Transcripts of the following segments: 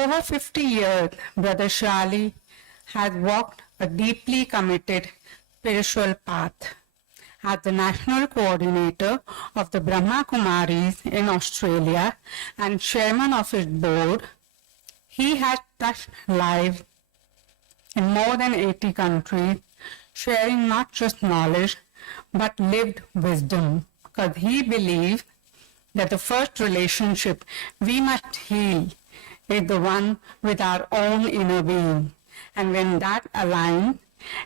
over 50 years, Brother Charlie has walked a deeply committed spiritual path. As the national coordinator of the Brahma Kumaris in Australia and chairman of its board, he has touched lives in more than 80 countries, sharing not just knowledge but lived wisdom, because he believes that the first relationship we must heal is the one with our own inner being. And when that aligns,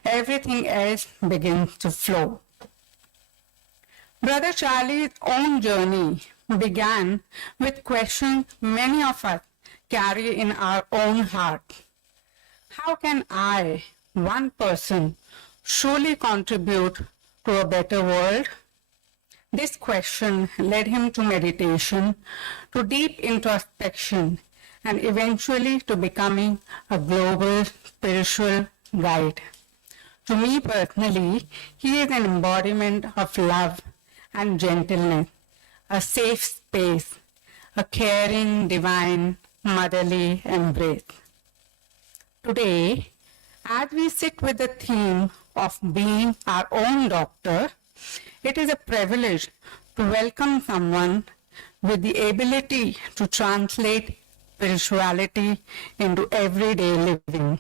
everything else begins to flow. Brother Charlie's own journey began with questions many of us carry in our own heart. How can I, one person, truly contribute to a better world? This question led him to meditation, to deep introspection, and eventually to becoming a global spiritual guide. To me personally, he is an embodiment of love and gentleness, a safe space, a caring, divine, motherly embrace. Today, as we sit with the theme of being our own doctor, it is a privilege to welcome someone with the ability to translate spirituality into everyday living.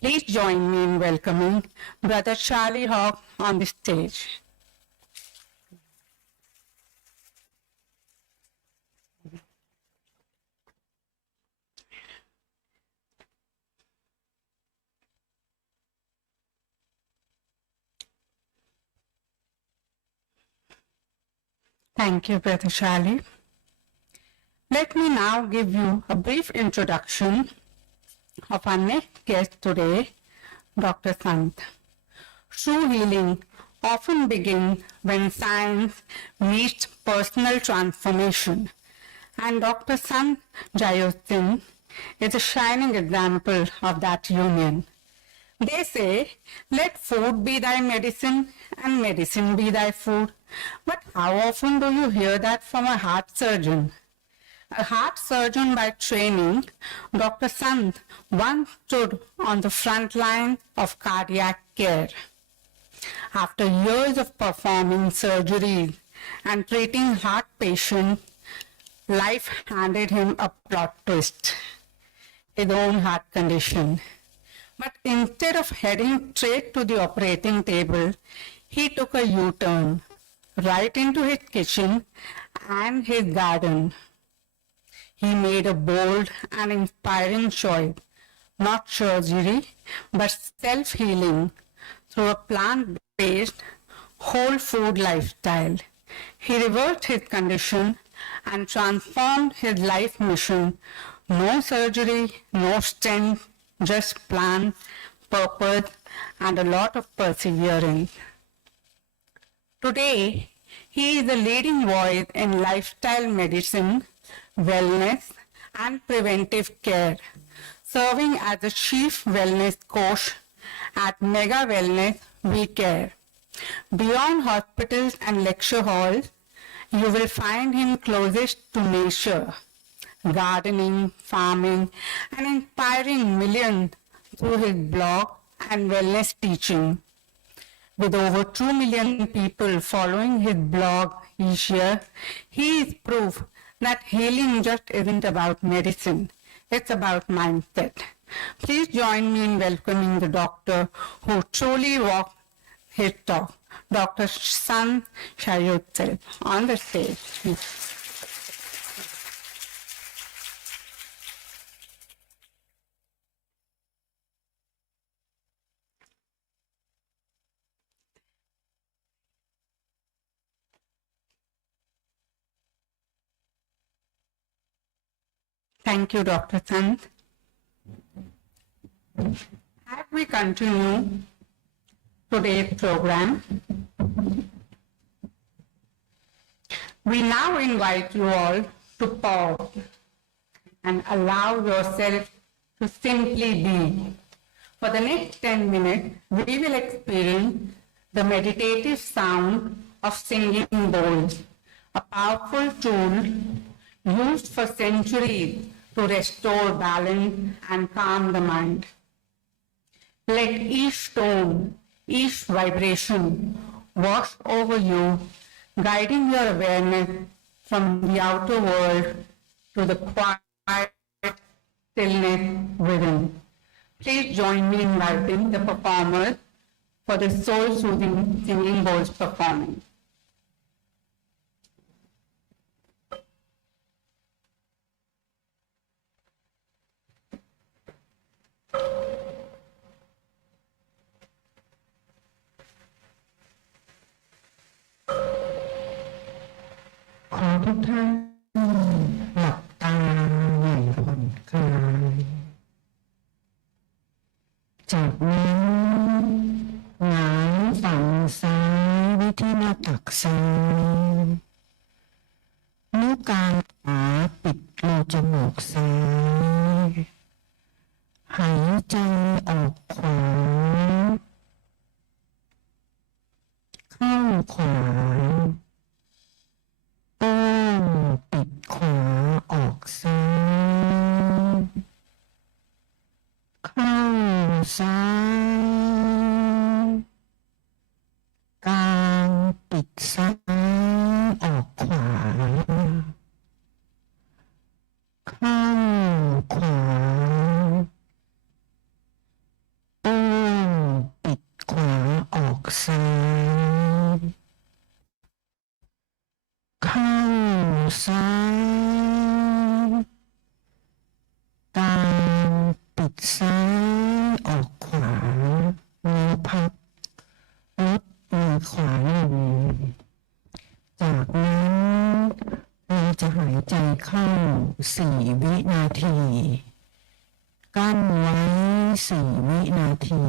Please join me in welcoming Brother Charlie Hawk on the stage. Thank you, Brother Charlie. Let me now give you a brief introduction of our next guest today, Dr.Sant. True healing often begins when science meets personal transformation, and Dr.Sant Jayosin is a shining example of that union. They say, let food be thy medicine and medicine be thy food. But how often do you hear that from a heart surgeon? A heart surgeon by training, Dr.Sant once stood on the front line of cardiac care. After years of performing surgeries and treating heart patients, life handed him a plot twist, his own heart condition. But instead of heading straight to the operating table, he took a U-turn right into his kitchen and his garden. He made a bold and inspiring choice, not surgery, but self-healing through a plant-based, whole food lifestyle. He reversed his condition and transformed his life mission. No surgery, no stent, just plan, purpose, and a lot of perseverance. Today, he is a leading voice in lifestyle medicine, wellness, and preventive care, serving as a chief wellness coach at Mega Wellness We Care. Beyond hospitals and lecture halls, you will find him closest to nature, gardening, farming, and inspiring millions through his blog and wellness teaching. With over 2 million people following his blog each year, he is proof that healing just isn't about medicine, it's about mindset. Please join me in welcoming the doctor who truly walked his talk, Dr.Sant on the stage. Thank you, Dr.Sant. As we continue today's program, we now invite you all to pause and allow yourself to simply be. For the next 10 minutes, we will experience the meditative sound of singing bowls, a powerful tool used for centuries to restore balance and calm the mind. Let each tone, each vibration wash over you, guiding your awareness from the outer world to the quiet stillness within. Please join me in inviting the performers for the soul-soothing singing bowls performance.ขอทุกท่านหลับตาอย่างผ่อนคลายจากนั้นหงายฝั่งซ้ายไว้ที่หน้าตักซ้ายนิ้วกลางขาปิดรูจมูกซ้ายหายใจออกขวาเข้าขวาปิดขวาออกซ้ายเข้าซ้ายกลางปิดซ้ายออกขวาเข้าขวาปิดขวาออกซ้ายเข้าซ้ายกลางปิดซ้ายออกขวามือพับลดมือขวาลงจากนั้นเราจะหายใจเข้า4 วินาทีกั้นไว้4 วินาที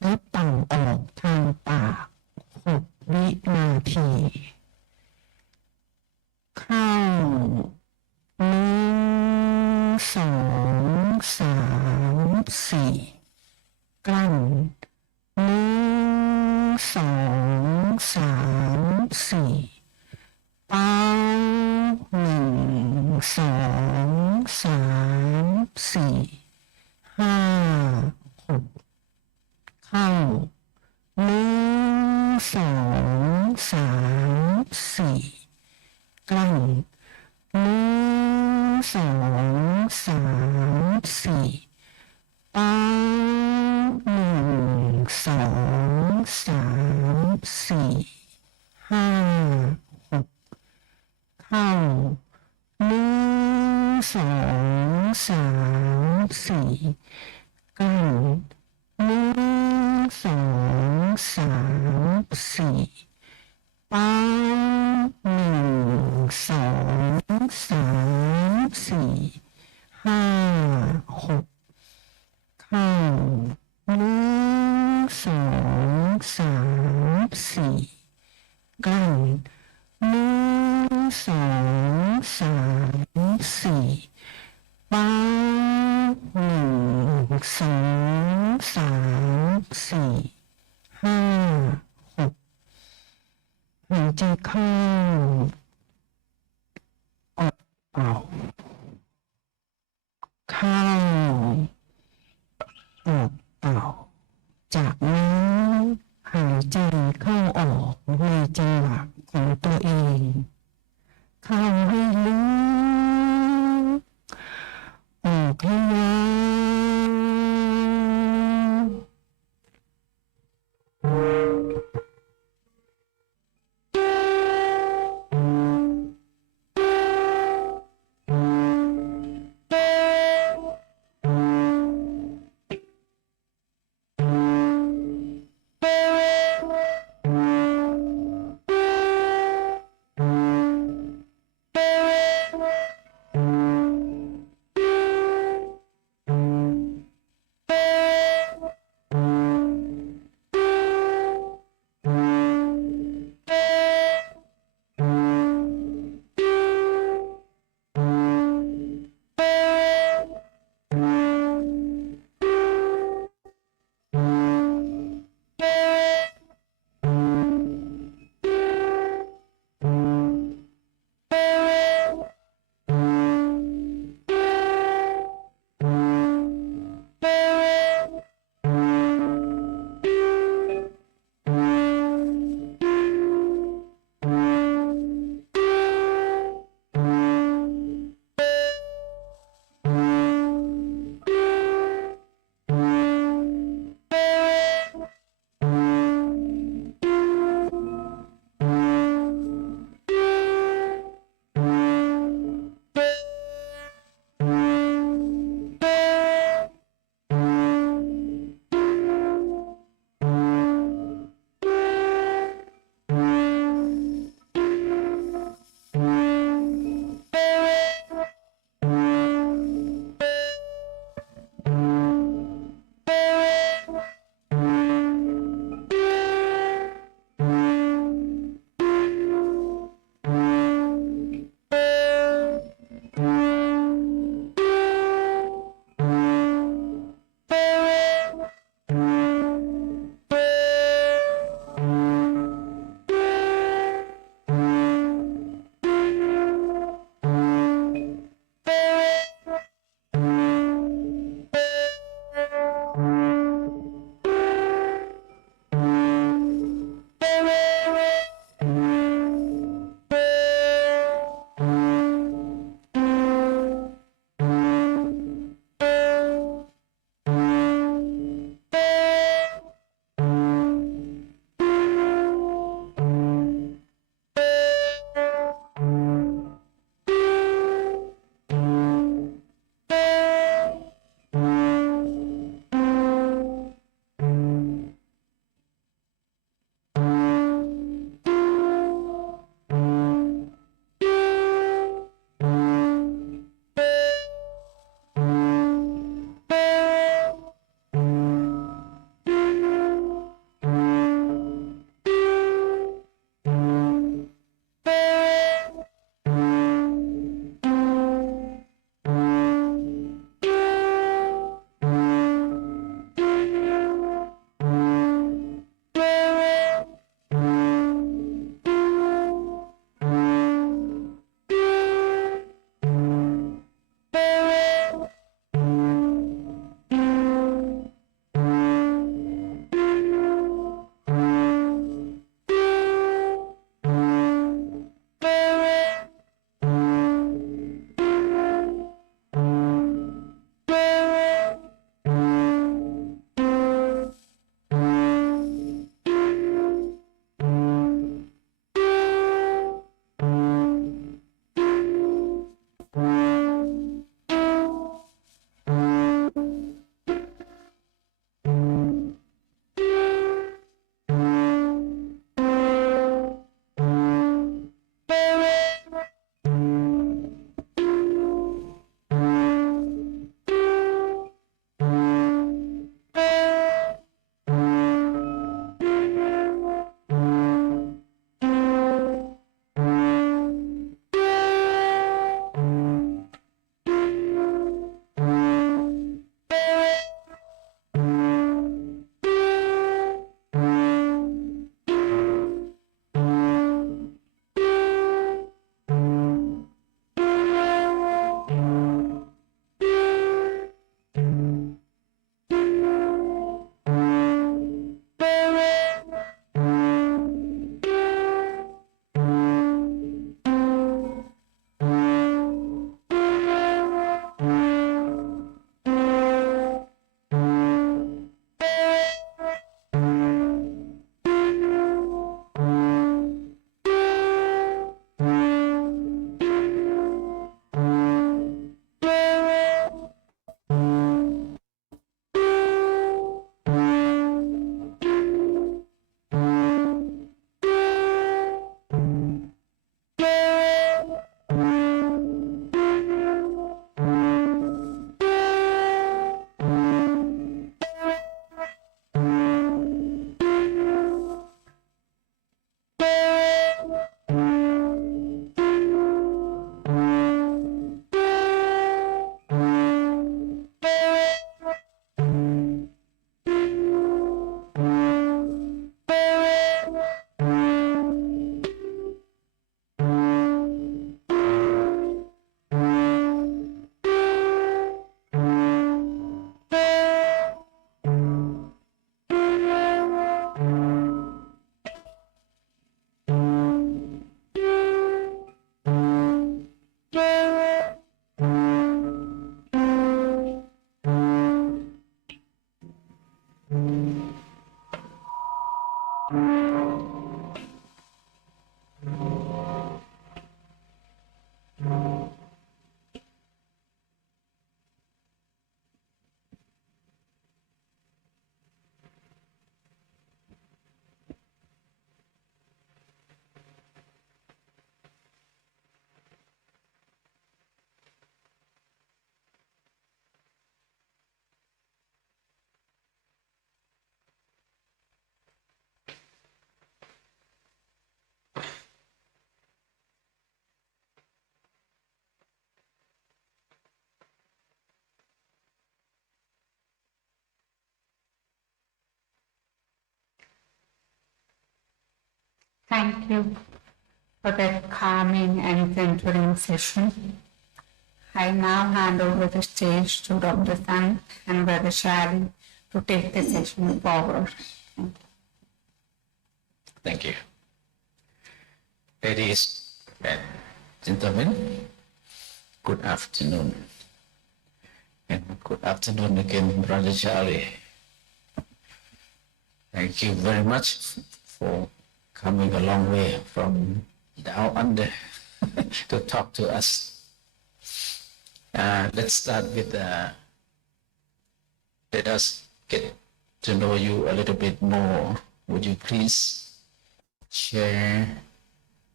แล้วเป่าออกทางปาก6 วินาทีเข้า1 2 3 4กลั้น1 2 3 4เป่า1 2 3 4 5 6เข้า1 2 3 4กลั้น1 2 3 4เป่า1 2 3 4 5 6เข้า1 2 3 4กลั้น1 2 3 4เป่า1 2 3 4 5 6เข้า1 2 3 4กลั้น1 2 3 4เป่า1 2 3 4 5 6หายใจเข้าออกเป่าเข้าออกเป่าจากนั้นหายใจเข้าออกในจังหวะของตัวเองเข้าให้ลึกออกให้ยาว Thank you for that calming and centering session. I now hand over the stage to Dr.Sant and Br.Charles to take the session forward. Thank you. Ladies and gentlemen, good afternoon. And good afternoon again, Brother Charlie. Thank you very much for coming a long way from down under to talk to us. Let's start with, let us get to know you a little bit more. Would you please share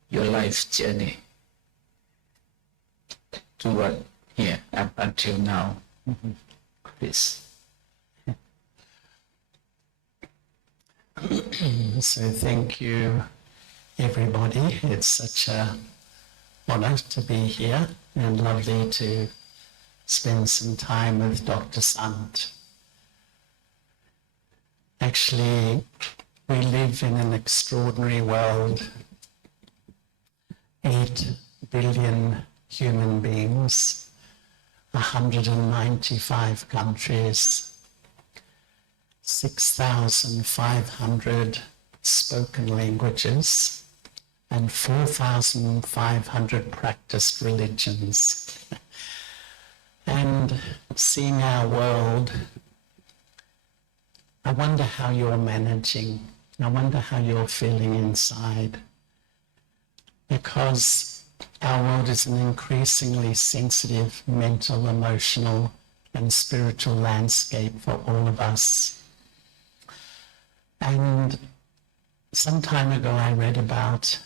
your life journey toward here up until now? Please. So thank you, everybody. It's such a honor to be here and lovely to spend some time with Dr.Sant. Actually, we live in an extraordinary world. 8 billion human beings, 195 countries, 6,500 spoken languages, and 4,500 practiced religions. And seeing our world, I wonder how you're managing. I wonder how you're feeling inside. Because our world is an increasingly sensitive mental, emotional, and spiritual landscape for all of us. And some time ago I read about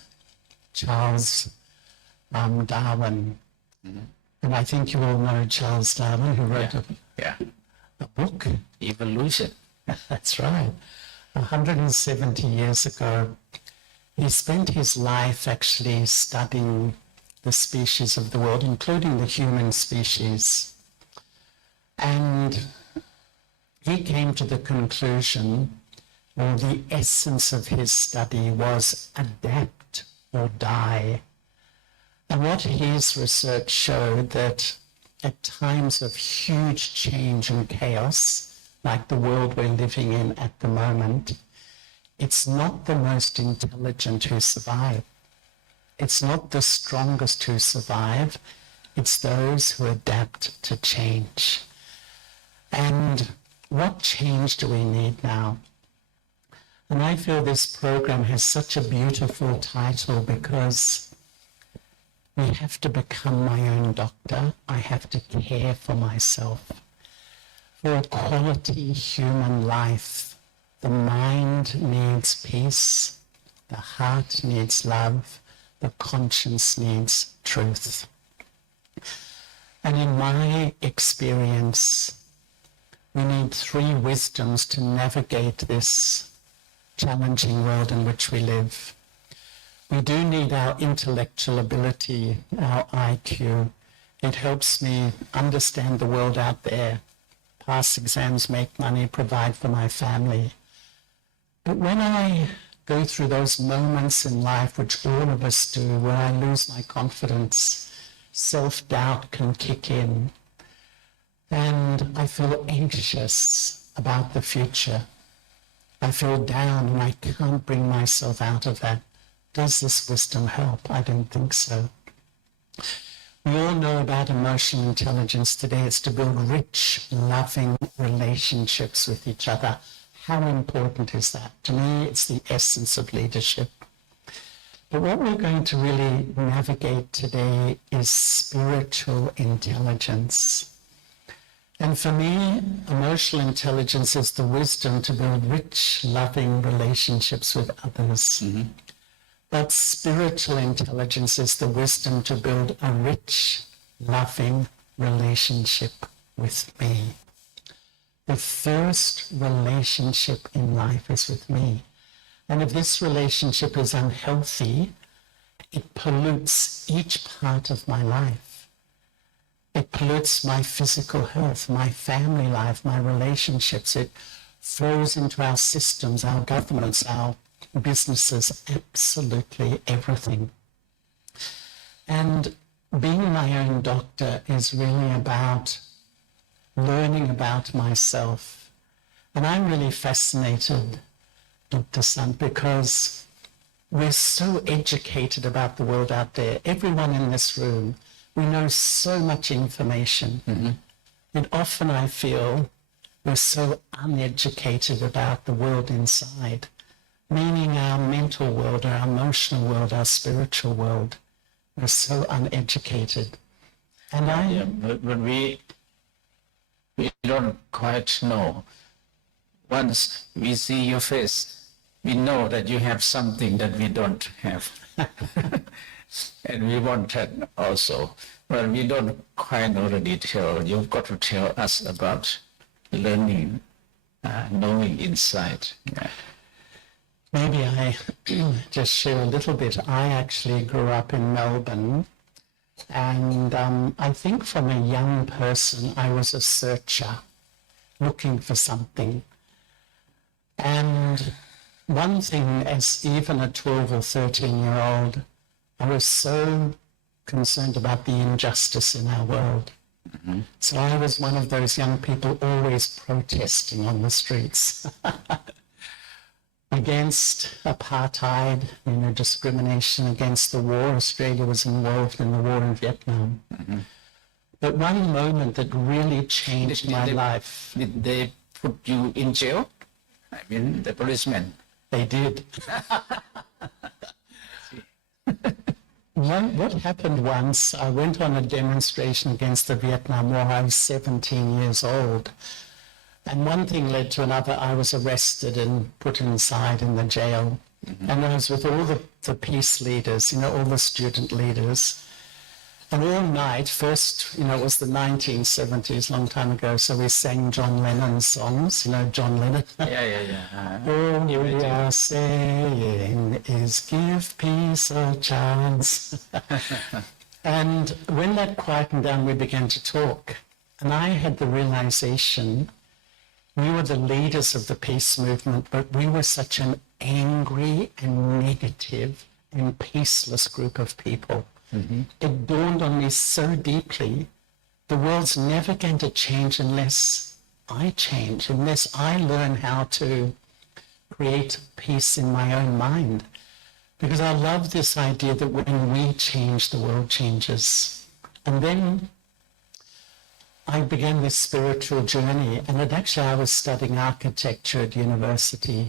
Charles Darwin. And I think you all know Charles Darwin, who wrote a book. Evolution. That's right. 170 years ago, he spent his life actually studying the species of the world, including the human species. And he came to the conclusion, or the essence of his study was adapt or die. And what his research showed that at times of huge change and chaos, like the world we're living in at the moment, it's not the most intelligent who survive. It's not the strongest who survive. It's those who adapt to change. And what change do we need now? And I feel this program has such a beautiful title because we have to become my own doctor. I have to care for myself. For a quality human life, the mind needs peace, the heart needs love, the conscience needs truth. And in my experience, we need 3 wisdoms to navigate this challenging world in which we live. We do need our intellectual ability, our IQ. It helps me understand the world out there, pass exams, make money, provide for my family. But when I go through those moments in life, which all of us do, where I lose my confidence, self-doubt can kick in, and I feel anxious about the future. I feel down and I can't bring myself out of that. Does this wisdom help? I don't think so. We all know about emotional intelligence today. It's to build rich, loving relationships with each other. How important is that? To me, it's the essence of leadership. But what we're going to really navigate today is spiritual intelligence. And for me, emotional intelligence is the wisdom to build rich, loving relationships with others. But spiritual intelligence is the wisdom to build a rich, loving relationship with me. The first relationship in life is with me. And if this relationship is unhealthy, it pollutes each part of my life. It pollutes my physical health, my family life, my relationships. It flows into our systems, our governments, our businesses, absolutely everything. And being my own doctor is really about learning about myself. And I'm really fascinated, Dr.Sant, because we're so educated about the world out there. Everyone in this room, we know so much information. And often I feel we're so uneducated about the world inside, meaning our mental world, our emotional world, our spiritual world. We're so uneducated. And But we don't quite know. Once we see your face, we know that you have something that we don't have. And we want that also. But we don't quite know the detail. You've got to tell us about learning, knowing inside. Yeah. maybe I just share a little bit. I actually grew up in Melbourne, and I think from a young person, I was a searcher, looking for something. And one thing, as even a 12 or 13-year-old, I was so concerned about the injustice in our world. So I was one of those young people always protesting on the streets against apartheid, discrimination, against the war. Australia was involved in the war in Vietnam. But one moment that really changed my life. Did they put you in jail? I mean, the policemen. They did. What happened once, I went on a demonstration against the Vietnam War. I was 17 years old. And one thing led to another. I was arrested and put inside in the jail. And I was with all the peace leaders, all the student leaders. And all night, first, it was the 1970s, long time ago, so we sang John Lennon's songs, John Lennon. Yeah. All we are saying is give peace a chance. And when that quietened down, we began to talk. And I had the realization we were the leaders of the peace movement, but we were such an angry and negative and peaceless group of people. It dawned on me so deeply, the world's never going to change unless I change, unless I learn how to create peace in my own mind. Because I love this idea that when we change, the world changes. And then I began this spiritual journey, and I was studying architecture at university,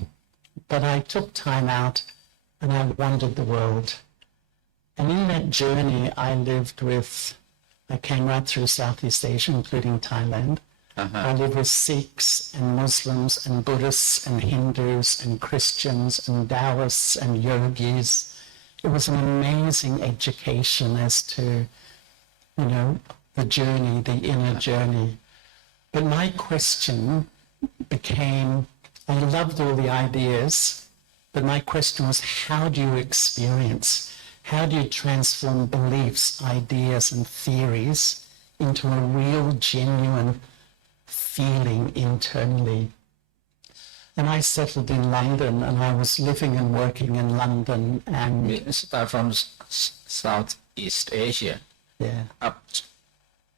but I took time out and I wandered the world. And in that journey, I came right through Southeast Asia, including Thailand. I lived with Sikhs and Muslims and Buddhists and Hindus and Christians and Taoists and yogis. It was an amazing education as to, the journey, the inner journey. But my question became, I loved all the ideas, but my question was, how do you experience? How do you transform beliefs, ideas, and theories into a real, genuine feeling internally? And I settled in London, and I was living and working in London. And We start from Southeast Asia up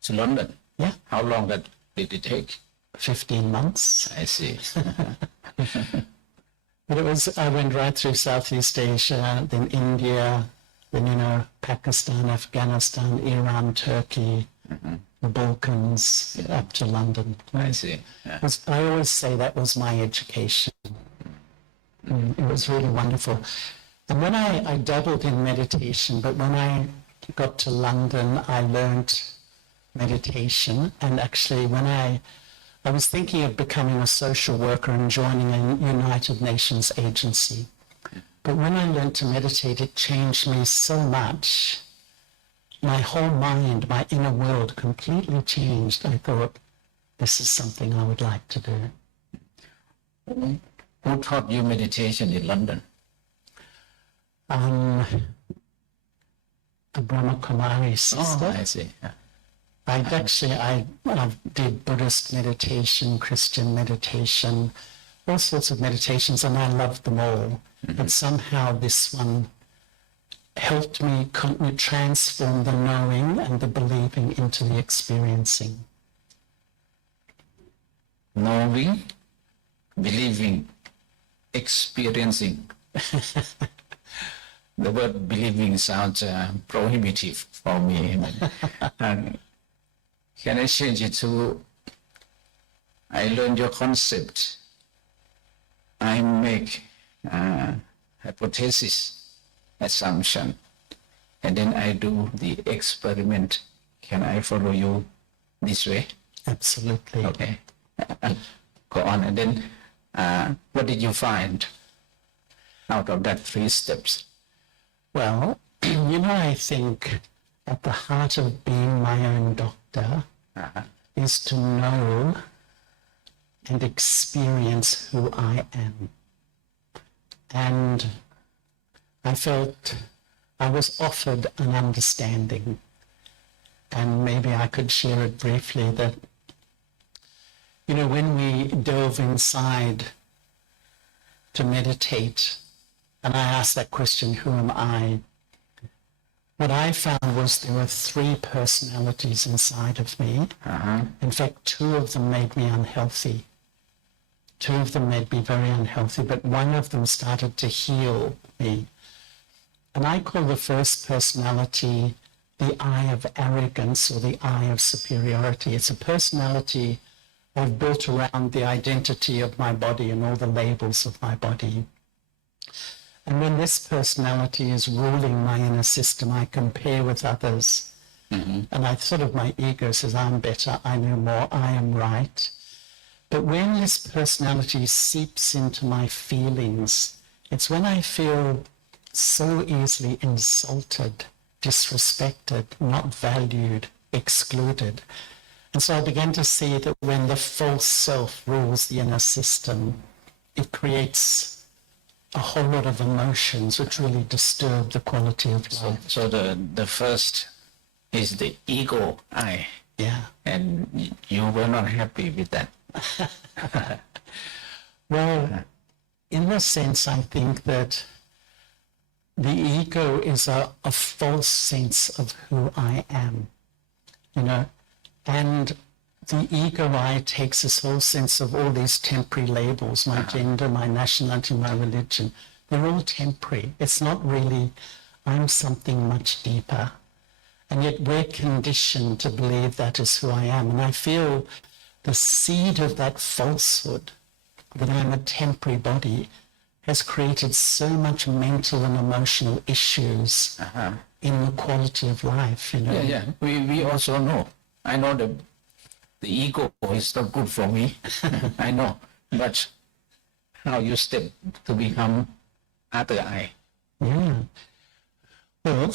to London. Yeah. How long did it take? 15 months. I see. But I went right through Southeast Asia, then India, then, Pakistan, Afghanistan, Iran, Turkey, the Balkans, up to London. I see. Yeah. I always say that was my education. It was really wonderful. And when I dabbled in meditation, but when I got to London, I learned meditation. And actually, when I was thinking of becoming a social worker and joining a United Nations agency. But when I learned to meditate, it changed me so much. My whole mind, my inner world completely changed. I thought, this is something I would like to do. Who taught you meditation in London? A Brahma Kumari sister. Oh, I see. Yeah. I did Buddhist meditation, Christian meditation, all sorts of meditations, and I loved them all. But somehow this one helped me transform the knowing and the believing into the experiencing. Knowing, believing, experiencing. The word believing sounds prohibitive for me. Can I change it to, I learned your concept. I make hypothesis, assumption, and then I do the experiment. Can I follow you this way? Absolutely. Okay. Go on. And then what did you find out of that 3 steps? Well, I think at the heart of being my own doctor is to know and experience who I am. And I felt I was offered an understanding, and maybe I could share it briefly, that, when we delve inside to meditate, and I asked that question, who am I? What I found was there were 3 personalities inside of me. In fact, 2 of them made me unhealthy. 2 of them made me very unhealthy, but one of them started to heal me. And I call the first personality the eye of arrogance, or the eye of superiority. It's a personality I've built around the identity of my body and all the labels of my body. And when this personality is ruling my inner system, I compare with others. And my ego says, I'm better, I know more, I am right. But when this personality seeps into my feelings, it's when I feel so easily insulted, disrespected, not valued, excluded. And so I began to see that when the false self rules the inner system, it creates a whole lot of emotions which really disturb the quality of life. So the first is the ego I. Yeah. And you were not happy with that. Well, in a sense, I think that the ego is a false sense of who I am, and the ego I takes this whole sense of all these temporary labels, my gender, my nationality, my religion. They're all temporary. It's not really, I'm something much deeper. And yet we're conditioned to believe that is who I am. And I feel the seed of that falsehood, that I'm a temporary body, has created so much mental and emotional issues in the quality of life. Yeah. We also know. I know the ego is not good for me. I know. But how you step to become other I? Yeah. Well,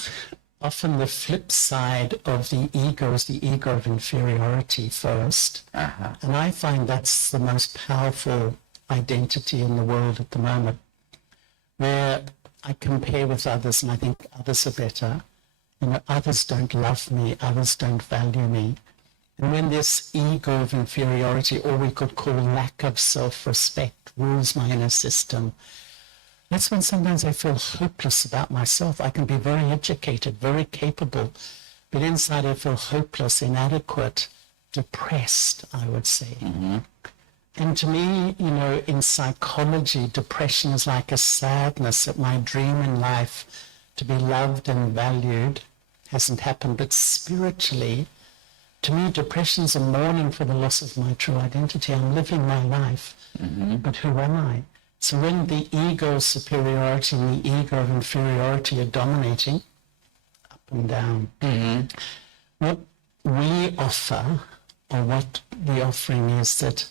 often the flip side of the ego is the ego of inferiority first. And I find that's the most powerful identity in the world at the moment, where I compare with others and I think others are better. Others don't love me, others don't value me. And when this ego of inferiority, or we could call lack of self-respect, rules my inner system, that's when sometimes I feel hopeless about myself. I can be very educated, very capable, but inside I feel hopeless, inadequate, depressed, I would say. And to me, in psychology, depression is like a sadness that my dream in life to be loved and valued hasn't happened. But spiritually, to me, depression is a mourning for the loss of my true identity. I'm living my life, but who am I? So when the ego of superiority and the ego of inferiority are dominating, up and down, what we offer, or what the offering is, that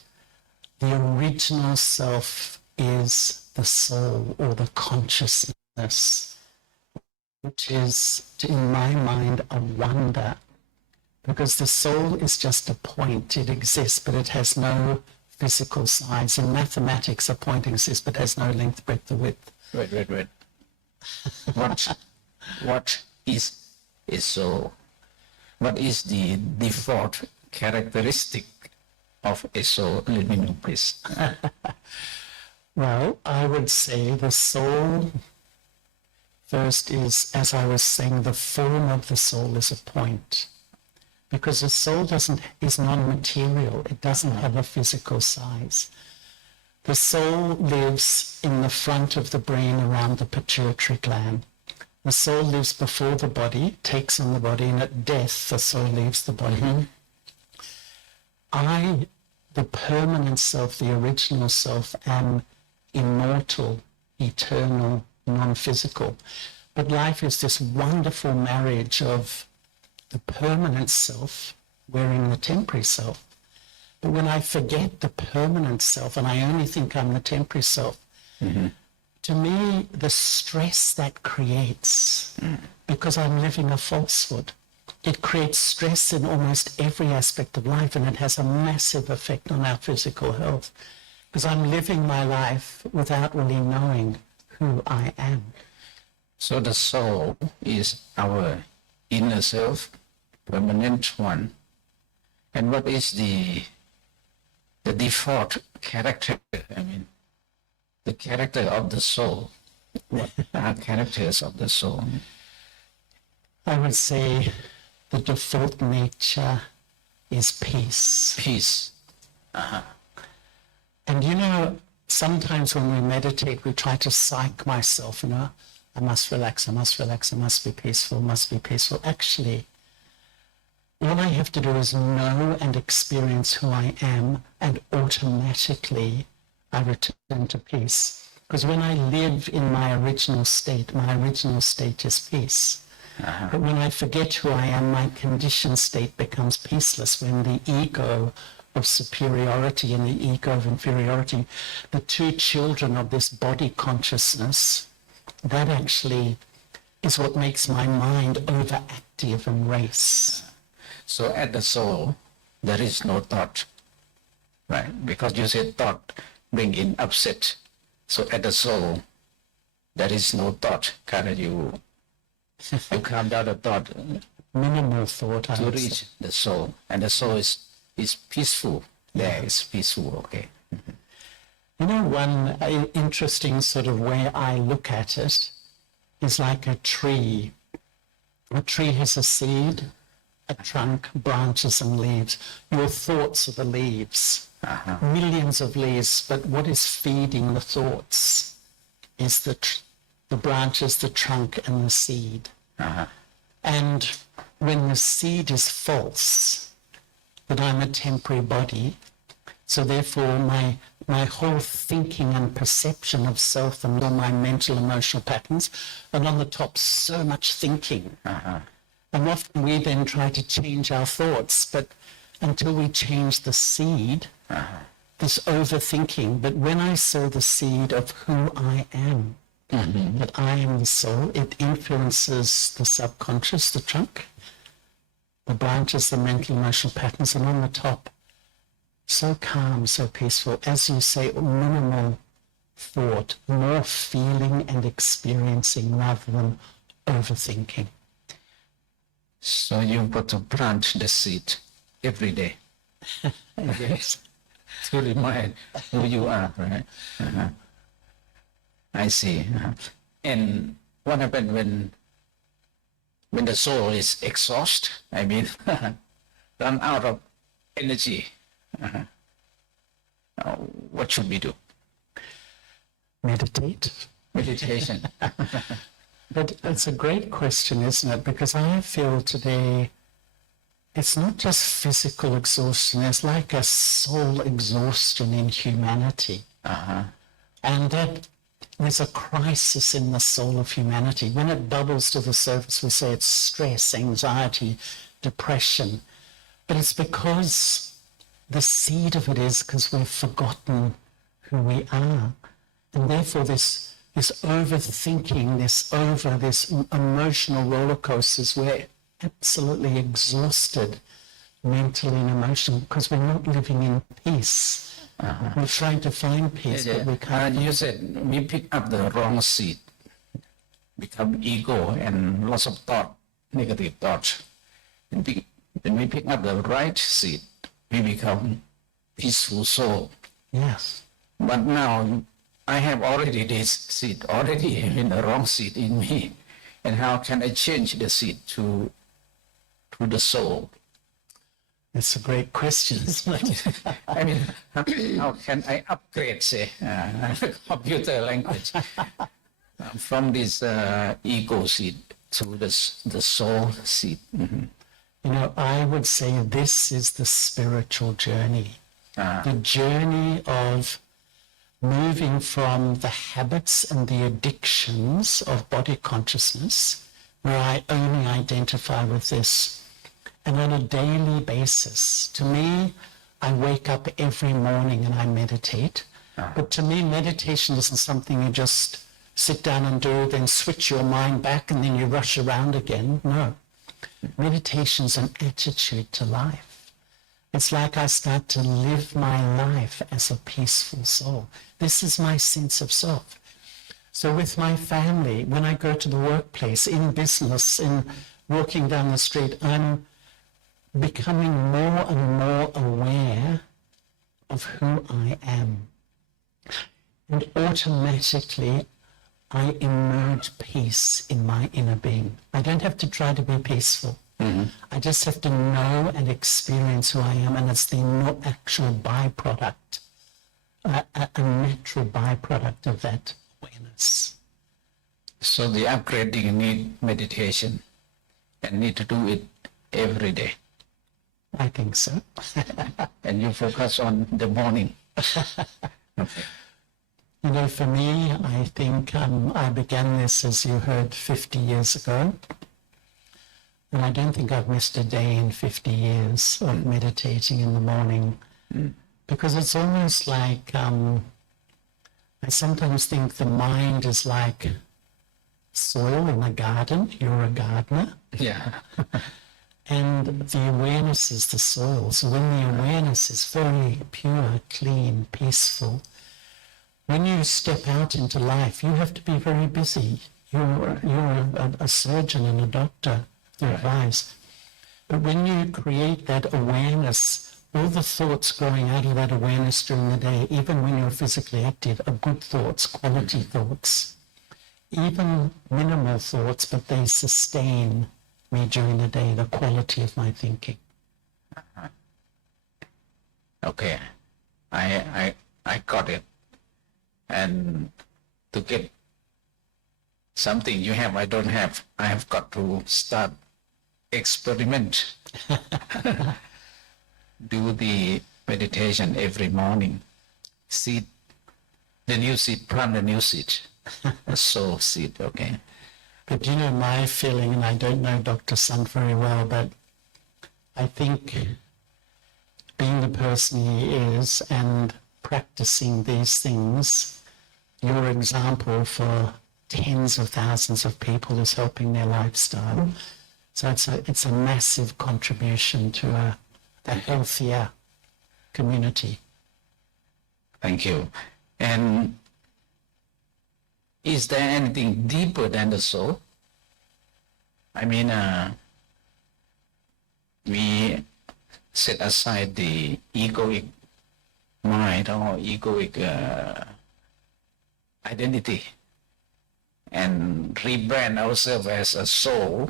the original self is the soul, or the consciousness, which is, in my mind, a wonder. Because the soul is just a point. It exists, but it has no physical size. In mathematics, a point exists, but has no length, breadth, or width. Wait. What is a soul? What is the default characteristic of a soul? Let me know, please. Well, I would say the soul first is, as I was saying, the form of the soul is a point. Because the soul is non-material. It doesn't have a physical size. The soul lives in the front of the brain around the pituitary gland. The soul lives before the body, takes on the body, and at death the soul leaves the body. I, the permanent self, the original self, am immortal, eternal, non-physical. But life is this wonderful marriage of the permanent self wearing the temporary self. But when I forget the permanent self and I only think I'm the temporary self, to me, the stress that creates, because I'm living a falsehood, it creates stress in almost every aspect of life, and it has a massive effect on our physical health, because I'm living my life without really knowing who I am. So the soul is our inner self, permanent one. And what is the default character? I mean, the character of the soul. What are characters of the soul? I would say the default nature is peace. Peace. And you know, sometimes when we meditate, we try to psych myself, I must relax, I must relax, I must be peaceful, must be peaceful. Actually, all I have to do is know and experience who I am, and automatically I return to peace. Because when I live in my original state is peace. But when I forget who I am, my conditioned state becomes peaceless. When the ego of superiority and the ego of inferiority, the two children of this body consciousness, that actually is what makes my mind overactive and race. So at the soul, there is no thought, right? Because you said thought bring in upset. So at the soul, there is no thought. Can you calm down the thought Minimal thought. I to would say. reach the soul, and the soul is peaceful. There is peaceful. Okay. You know, one interesting sort of way I look at it is like a tree. A tree has a seed, a trunk, branches and leaves. Your thoughts are the leaves. Millions of leaves, but what is feeding the thoughts is the branches, the trunk and the seed. And when the seed is false, that I'm a temporary body, so therefore my whole thinking and perception of self and all my mental emotional patterns, and on the top so much thinking. And often we then try to change our thoughts, but until we change the seed, this overthinking. But when I sow the seed of who I am, that I am the soul, it influences the subconscious, the trunk, the branches, the mental emotional patterns, and on the top, so calm, so peaceful. As you say, minimal thought, more feeling and experiencing rather than overthinking. So you've got to plant the seed every day. Yes. To remind who you are, right? I see. And what happens when the soul is exhausted? I mean, run out of energy. What should we do? Meditate. Meditation. But it's a great question, isn't it? Because I feel today it's not just physical exhaustion, there's like a soul exhaustion in humanity. And that there's a crisis in the soul of humanity. When it bubbles to the surface, we say it's stress, anxiety, depression. But it's because the seed of it is because we've forgotten who we are. And therefore this overthinking, this emotional roller coasters, we're absolutely exhausted mentally and emotionally because we're not living in peace. We're trying to find peace, but we can't. You said we pick up the wrong seed, become ego and lots of thought, negative thoughts. And when we pick up the right seed, we become peaceful soul. Yes. But now I have already this seed, already having a wrong seed in me. And how can I change the seed to the soul? That's a great question, isn't it? I mean, how can I upgrade, say, computer language from this ego seed to the soul seed? Mhm. You know, I would say this is the spiritual journey. The journey of moving from the habits and the addictions of body consciousness, where I only identify with this, and on a daily basis. To me, I wake up every morning and I meditate. But to me, meditation isn't something you just sit down and do, then switch your mind back and then you rush around again. No. Meditation is an attitude to life. It's like I start to live my life as a peaceful soul. This is my sense of self. So with my family, when I go to the workplace, in business, in walking down the street, I'm becoming more and more aware of who I am. And automatically, I emerge peace in my inner being. I don't have to try to be peaceful. I just have to know and experience who I am, and it's the actual byproduct, a natural byproduct of that awareness. So the upgrading need meditation and need to do it every day. I think so. And you focus on the morning. Okay. You know, for me, I think I began this, as you heard, 50 years ago. And I don't think I've missed a day in 50 years of meditating in the morning. Because it's almost like, I sometimes think the mind is like soil in a garden. You're a gardener. Yeah. And the awareness is the soil. So when the awareness is very pure, clean, peaceful, when you step out into life, you have to be very busy. You're a surgeon and a doctor to advise. But when you create that awareness, all the thoughts growing out of that awareness during the day, even when you're physically active, are good thoughts, quality thoughts. Even minimal thoughts, but they sustain me during the day, the quality of my thinking. Okay. I got it. And to get something you have, I don't have, I have got to start experiment. Do the meditation every morning. Seed the new seed, plant the new seed. Sow seed, okay. But you know, my feeling, and I don't know Dr.Sant very well, but I think being the person he is and practicing these things, your example for tens of thousands of people is helping their lifestyle. So it's a massive contribution to a healthier community. Thank you. And is there anything deeper than the soul? I mean, we set aside the egoic mind or egoic identity and rebrand ourselves as a soul,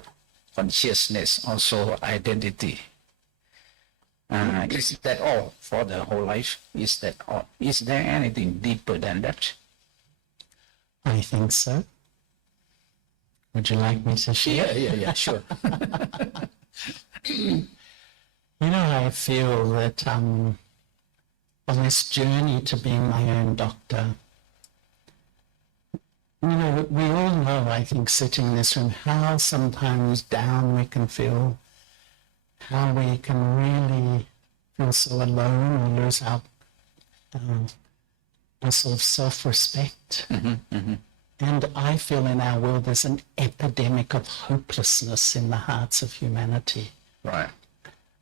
consciousness, also identity. Is that all for the whole life? Is that all? Is there anything deeper than that? I think so. Would you like me to share? Yeah, sure. You know, I feel that on this journey to being my own doctor, you know, we all know, I think, sitting in this room, how sometimes down we can feel, how we can really feel so alone or lose our sort of self-respect. And I feel in our world there's an epidemic of hopelessness in the hearts of humanity. Right.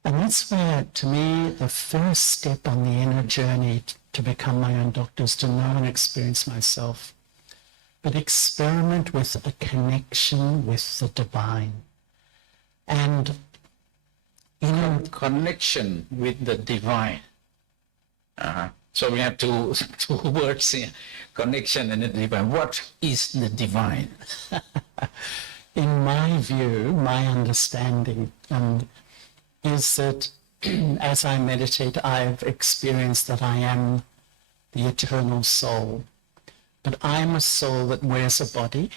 And that's where, to me, the first step on the inner journey to become my own doctor is to know and experience myself. But experiment with a connection with the divine. And, you know, Connection with the divine. So we have two words here, connection and the divine. What is the divine? In my view, my understanding is that as I meditate, I've experienced that I am the eternal soul. But I'm a soul that wears a body.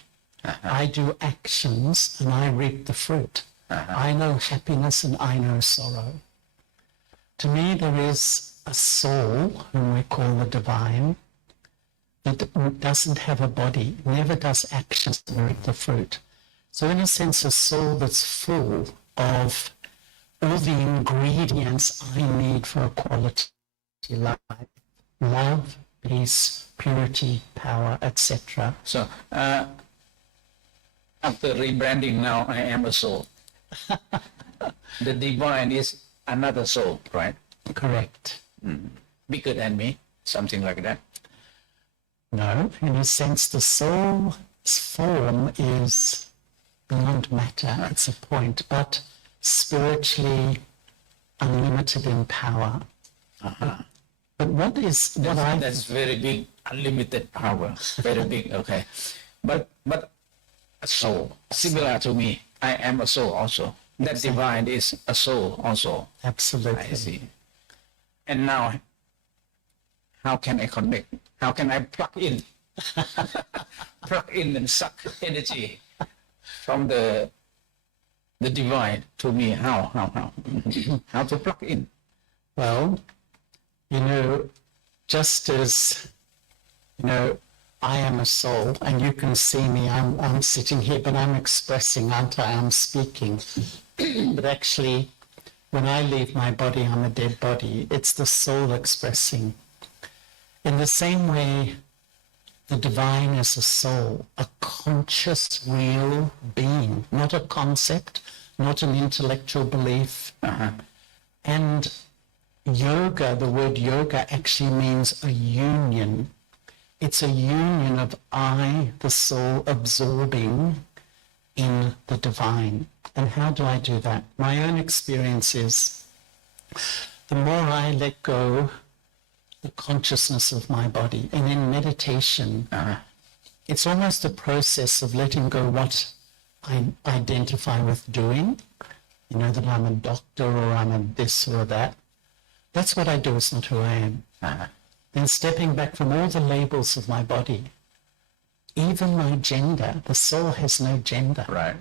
I do actions and I reap the fruit. I know happiness and I know sorrow. To me, there is a soul, whom we call the divine, that doesn't have a body, never does actions to reap the fruit. So in a sense, a soul that's full of all the ingredients I need for a quality life. Love, peace, purity, power, etc. So after rebranding now, I am a soul. The divine is another soul, right? Correct. Bigger than me, something like that. No, in a sense, the soul's form is beyond matter. It's a point, but spiritually unlimited in power. But what That's very big, unlimited power. Very big, okay. But a soul, similar to me, I am a soul also. That divine is a soul also. Absolutely. I see. And now, how can I connect? How can I plug in? Plug in and suck energy from the divine to me. How? How to plug in? Well, just as, I am a soul, and you can see me, I'm sitting here, but I'm expressing, aren't I? I'm speaking. But actually, when I leave my body, I'm a dead body. It's the soul expressing. In the same way, the divine is a soul, a conscious, real being, not a concept, not an intellectual belief. And yoga, the word yoga actually means a union. It's a union of I, the soul, absorbing in the divine. And how do I do that? My own experience is the more I let go the consciousness of my body, and in meditation, it's almost a process of letting go what I identify with doing. That I'm a doctor or I'm a this or that. That's what I do, it's not who I am. Then stepping back from all the labels of my body, even my gender, the soul has no gender. Right.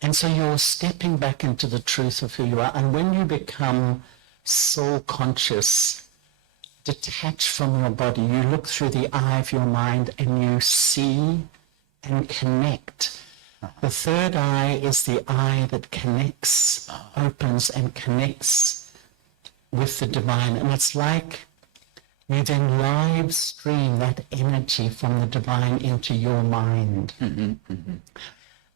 And so you're stepping back into the truth of who you are. And when you become soul conscious, detached from your body, you look through the eye of your mind and you see and connect. The third eye is the eye that connects, opens and connects with the divine. And it's like you then live stream that energy from the divine into your mind.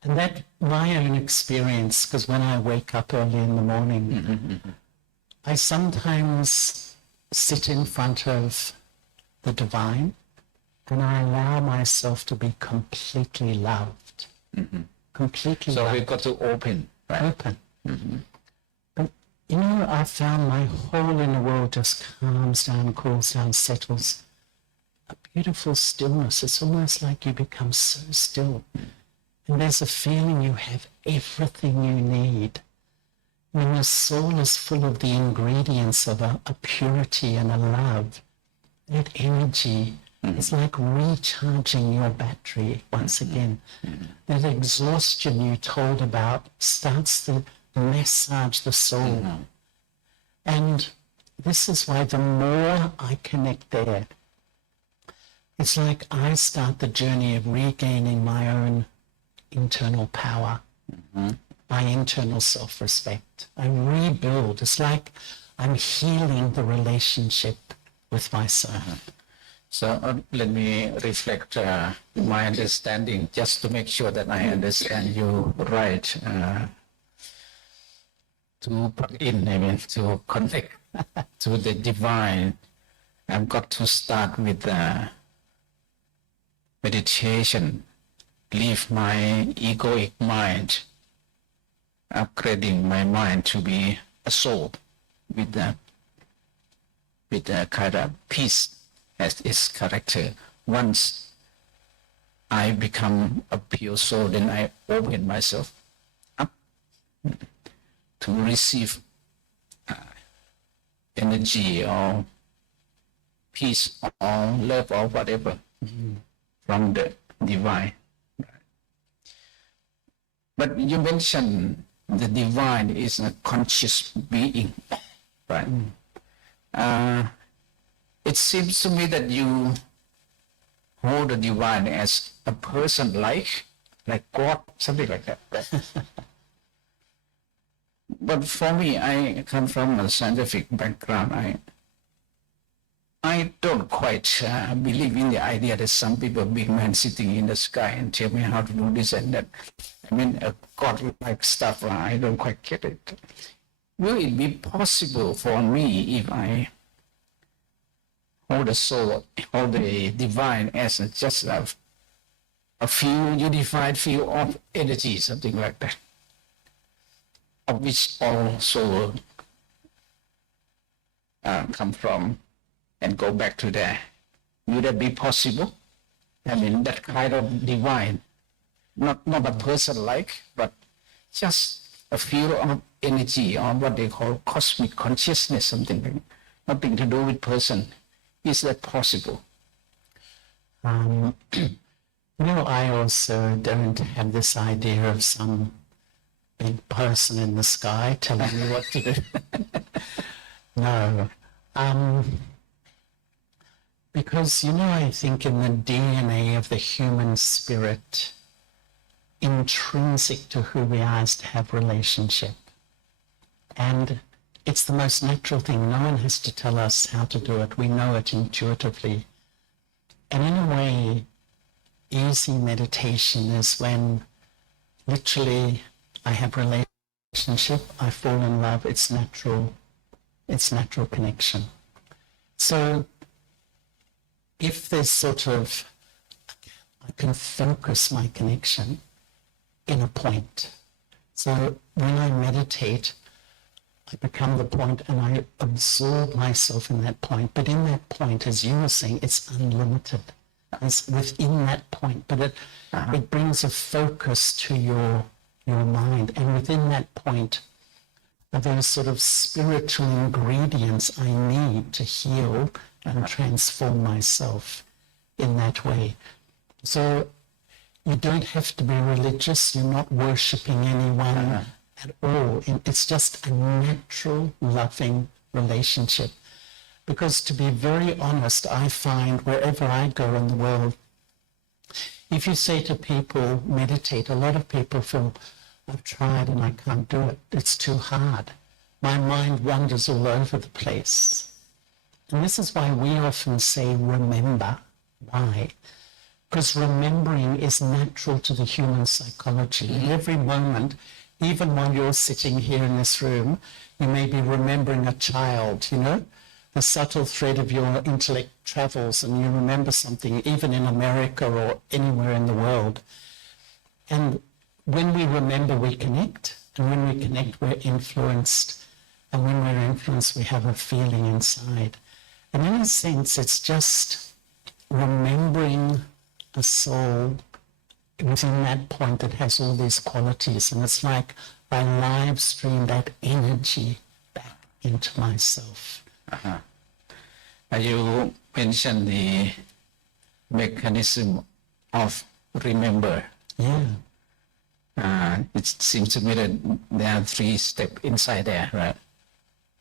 And that, my own experience, because when I wake up early in the morning, I sometimes sit in front of the divine and I allow myself to be completely loved. Completely So loved. we've got to open, right? Open. But I found my whole inner world just calms down, cools down, settles. A beautiful stillness. It's almost like you become so still. And there's a feeling you have everything you need. When your soul is full of the ingredients of a purity and a love, that energy is like recharging your battery once again. That exhaustion you told about starts to massage the soul. And this is why the more I connect there, it's like I start the journey of regaining my own internal power. My internal self-respect. I rebuild. It's like I'm healing the relationship with myself. So let me reflect my understanding just to make sure that I understand you right. To plug in, to connect to the divine, I've got to start with meditation, leave my egoic mind, upgrading my mind to be a soul with with a kind of peace as its character. Once I become a pure soul, then I open myself up to receive energy or peace or love or whatever from the divine. But you mentioned the divine is a conscious being, right? It seems to me that you hold the divine as a person like God, something like that. But for me, I come from a scientific background. I don't quite believe in the idea that some people, big man sitting in the sky and tell me how to do this and that. I mean, God-like stuff, I don't quite get it. Will it be possible for me if I hold the soul, hold the divine as just a few unified field of energy, something like that, of which all soul come from and go back to there? Would that be possible? I mean, that kind of divine, not a person like, but just a field of energy, or what they call cosmic consciousness, something like that. Nothing to do with person. Is that possible? I also don't have this idea of some big person in the sky telling me what to do. No. Because, I think in the DNA of the human spirit, intrinsic to who we are is to have relationship. And it's the most natural thing. No one has to tell us how to do it. We know it intuitively. And in a way, easy meditation is when literally I have relationship, I fall in love, it's natural connection. So if there's sort of, I can focus my connection in a point. So when I meditate, I become the point and I absorb myself in that point. But in that point, as you were saying, it's unlimited. It's within that point, but it brings a focus to your mind. And within that point are those sort of spiritual ingredients I need to heal and transform myself in that way. So you don't have to be religious. You're not worshipping anyone at all. It's just a natural, loving relationship. Because to be very honest, I find wherever I go in the world, if you say to people, meditate, a lot of people feel, I've tried and I can't do it. It's too hard. My mind wanders all over the place. And this is why we often say, remember. Why? Because remembering is natural to the human psychology. In every moment, even while you're sitting here in this room, you may be remembering a child, The subtle thread of your intellect travels and you remember something, even in America or anywhere in the world. And when we remember, we connect. And when we connect, we're influenced. And when we're influenced, we have a feeling inside. And in a sense, it's just remembering a soul within that point that has all these qualities. And it's like I live stream that energy back into myself. You mentioned the mechanism of remember. Yeah. It seems to me that there are 3 steps inside there, right?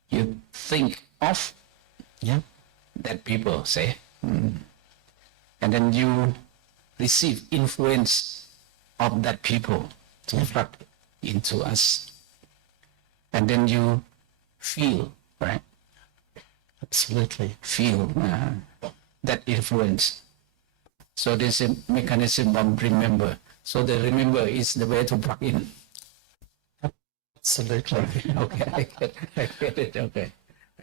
You think of that people say, and then you receive influence of that people to reflect into us, and then you feel, right? Absolutely. Feel that influence. So there's a mechanism of remember. So the remember is the way to plug in. Absolutely. Okay, I get it. Okay,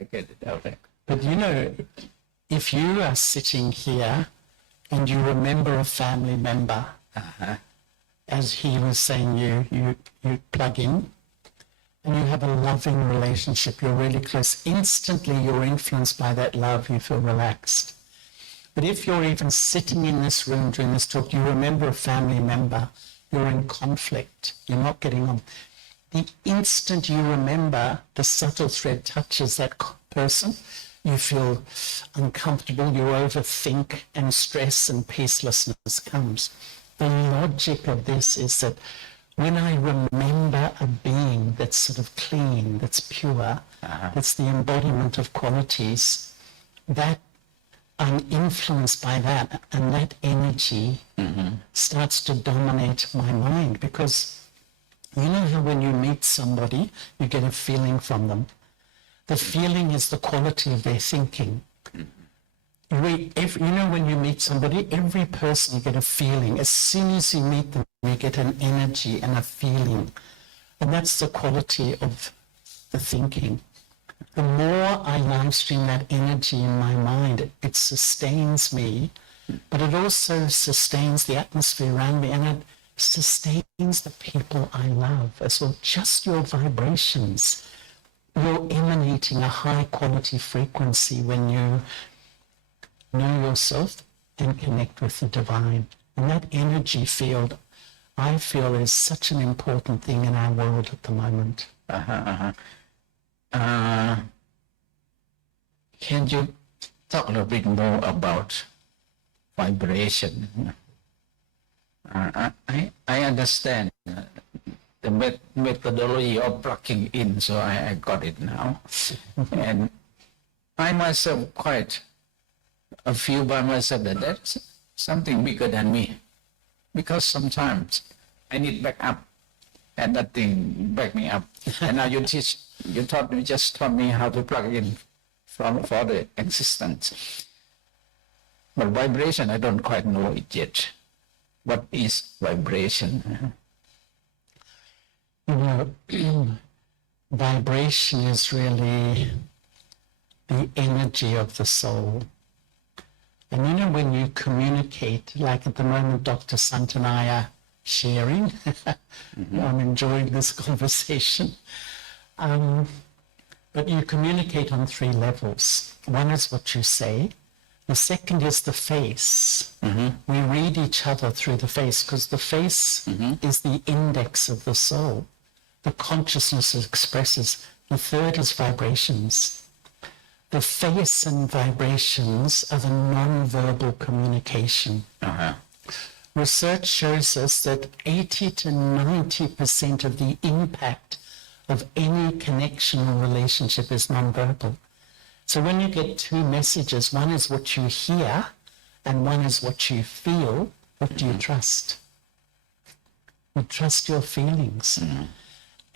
I get it. Okay. But if you are sitting here and you remember a family member, as he was saying, you plug in, and you have a loving relationship, you're really close, instantly you're influenced by that love, you feel relaxed. But if you're even sitting in this room during this talk, you remember a family member, you're in conflict, you're not getting on. The instant you remember the subtle thread touches that person, you feel uncomfortable, you overthink, and stress and peacelessness comes. The logic of this is that when I remember a being that's sort of clean, that's pure, that's the embodiment of qualities, that I'm influenced by that, and that energy starts to dominate my mind, because you know how when you meet somebody, you get a feeling from them. The feeling is the quality of their thinking. You know, when you meet somebody, every person, you get a feeling. As soon as you meet them, you get an energy and a feeling. And that's the quality of the thinking. The more I live stream that energy in my mind, it sustains me, but it also sustains the atmosphere around me, and it sustains the people I love as well. Just your vibrations. You're emanating a high quality frequency when you know yourself and connect with the divine. And that energy field, I feel, is such an important thing in our world at the moment. Can you talk a little bit more about vibration? I understand the methodology of plugging in, so I got it now. And I myself quite a feel by myself that that's something bigger than me, because sometimes I need backup and that thing back me up. And now you just taught me how to plug in for the existence. But vibration, I don't quite know it yet. What is vibration? You know, vibration is really the energy of the soul. And you know, when you communicate, like at the moment Dr.Sant and I are sharing, I'm enjoying this conversation. But you communicate on 3 levels. One is what you say. The second is the face. We read each other through the face, because the face is the index of the soul. The consciousness expresses. The third is vibrations. The face and vibrations are the non-verbal communication. Research shows us that 80 to 90% of the impact of any connection or relationship is non-verbal. So when you get 2 messages, one is what you hear and one is what you feel, what do you trust? You trust your feelings.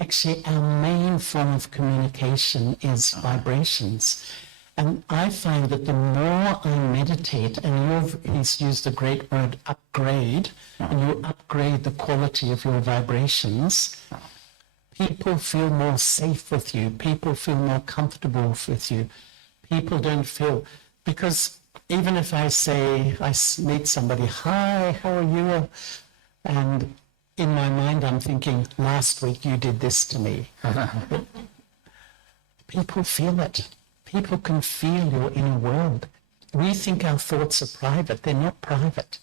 Actually, our main form of communication is vibrations. And I find that the more I meditate, and he's used the great word upgrade, and you upgrade the quality of your vibrations, people feel more safe with you. People feel more comfortable with you. People don't feel, because even if I say, I meet somebody, hi, how are you? And in my mind, I'm thinking, last week you did this to me. People feel it. People can feel your inner world. We think our thoughts are private. They're not private.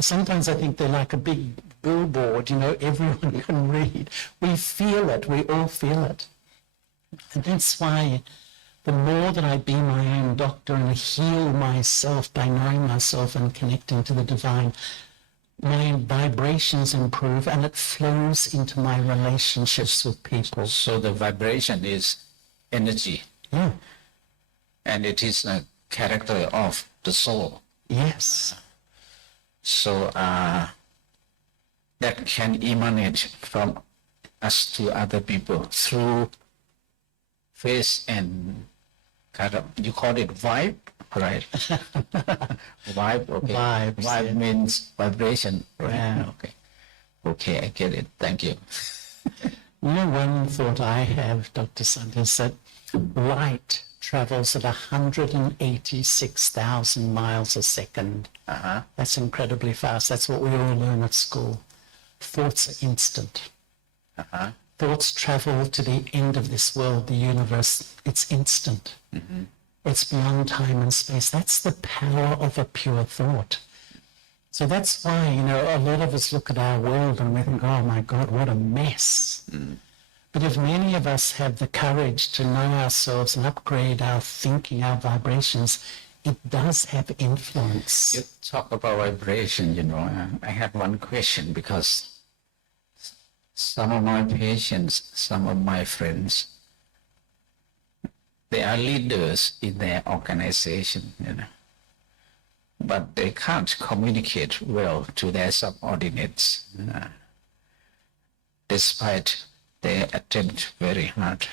Sometimes I think they're like a big billboard, you know, everyone can read. We feel it. We all feel it. And that's why the more that I be my own doctor and heal myself by knowing myself and connecting to the divine, my vibrations improve and it flows into my relationships with people. So the vibration is energy. Yeah. And it is a character of the soul. Yes. So that can emanate from us to other people through face and kind of, you call it vibe, right? Vibe, okay. Vibes, Vibe yeah. means vibration, right? Yeah. Okay. Okay, I get it. Thank you. You know, one thought I have, Dr.Sant, is that light travels at 186,000 miles a second. That's incredibly fast. That's what we all learn at school. Thoughts are instant. thoughts travel to the end of this world, the universe. It's instant. It's beyond time and space. That's the power of a pure thought. So that's why, a lot of us look at our world and we think, oh my God, what a mess. But if many of us have the courage to know ourselves and upgrade our thinking, our vibrations, it does have influence. You talk about vibration, I have one question, because some of my patients, some of my friends, they are leaders in their organization, but they can't communicate well to their subordinates, despite they attempt very hard.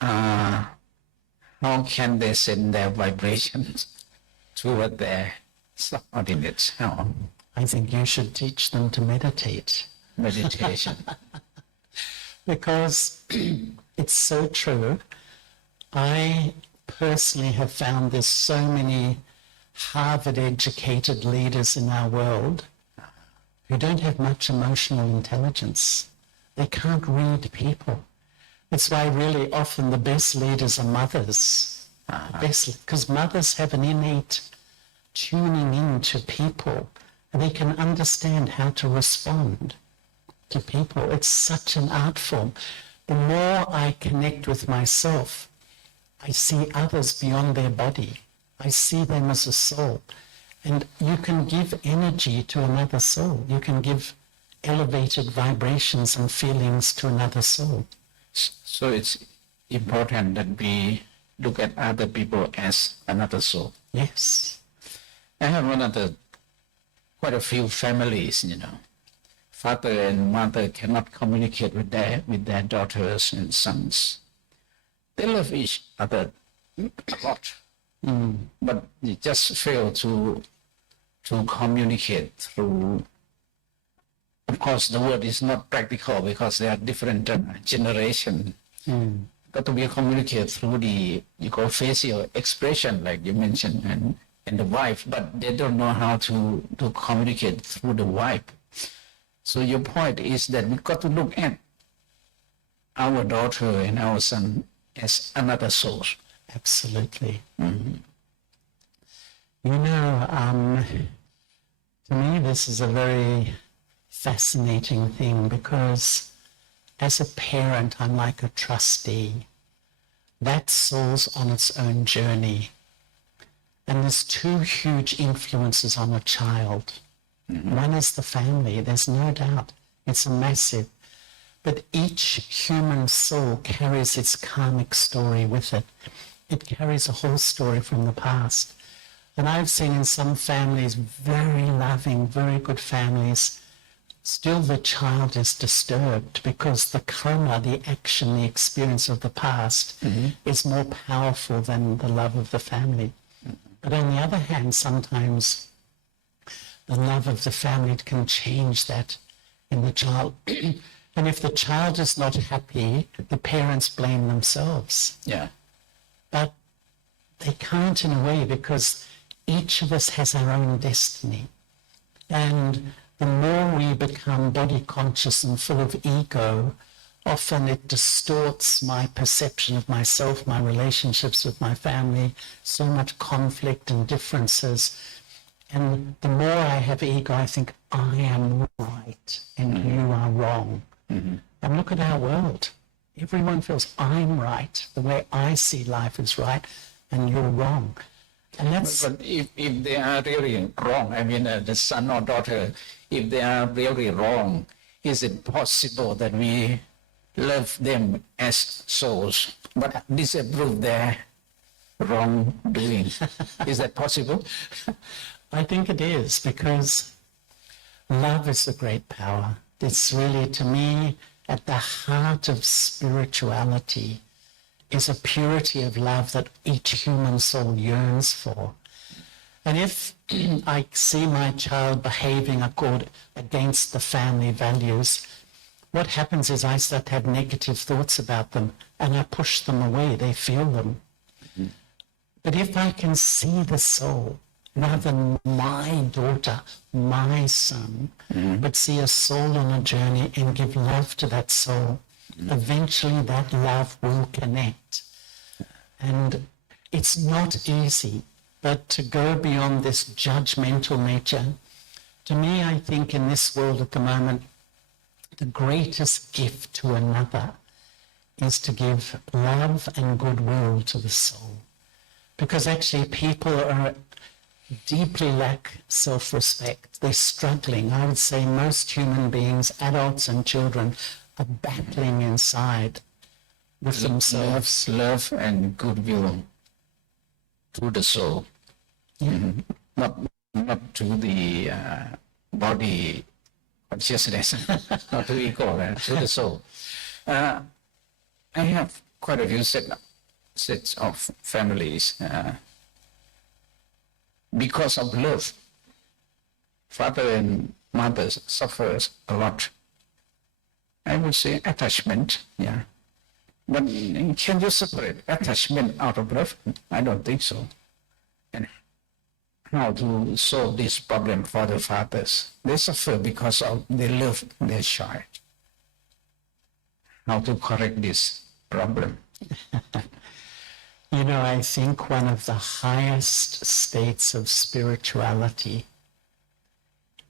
How can they send their vibrations toward their subordinates? How? I think you should teach them to meditate. Meditation. Because it's so true. I personally have found there's so many Harvard-educated leaders in our world who don't have much emotional intelligence. They can't read people. That's why really often the best leaders are mothers. Because mothers have an innate tuning into people, and they can understand how to respond to people. It's such an art form. The more I connect with myself, I see others beyond their body. I see them as a soul. And you can give energy to another soul. You can give elevated vibrations and feelings to another soul. So it's important that we look at other people as another soul. Yes. I have quite a few families, Father and mother cannot communicate with their daughters and sons. They love each other a lot, but they just fail to communicate through. Of course, the word is not practical because they are different generation. Got to be communicate through the facial expression, like you mentioned, and the wife, but they don't know how to communicate through the wife. So your point is that we got to look at our daughter and our son as another soul. Absolutely. To me, this is a very fascinating thing, because as a parent, I'm like a trustee. That soul's on its own journey. And there's two huge influences on a child. One is the family, there's no doubt. It's a massive. But each human soul carries its karmic story with it. It carries a whole story from the past. And I've seen in some families, very loving, very good families, still the child is disturbed because the karma, the action, the experience of the past is more powerful than the love of the family. But on the other hand, sometimes the love of the family can change that in the child. And if the child is not happy, the parents blame themselves. Yeah. But they can't in a way, because each of us has our own destiny. And the more we become body conscious and full of ego, often it distorts my perception of myself, my relationships with my family, so much conflict and differences. And the more I have ego, I think I am right and you are wrong. And look at our world. Everyone feels I'm right. The way I see life is right and you're wrong. And that's... But if they are really wrong, the son or daughter, if they are really wrong, is it possible that we love them as souls but disapprove their wrongdoing? Is that possible? I think it is, because love is a great power. It's really, to me, at the heart of spirituality is a purity of love that each human soul yearns for. And if I see my child behaving against the family values, what happens is I start to have negative thoughts about them and I push them away. They feel them. But if I can see the soul, rather than my daughter, my son, but see a soul on a journey and give love to that soul. Eventually that love will connect. And it's not easy, but to go beyond this judgmental nature, to me, I think in this world at the moment, the greatest gift to another is to give love and goodwill to the soul. Because actually people are deeply lack self-respect. They're struggling. I would say most human beings, adults and children, are battling inside with themselves. Love and goodwill to the soul. Not to the body consciousness, not to ego, to the soul. I have quite a few sets of families. Because of love, father and mother suffers a lot. I would say attachment, yeah. But can you separate attachment out of love? I don't think so. And how to solve this problem for the fathers? They suffer because of they love their child. How to correct this problem? You know, I think one of the highest states of spirituality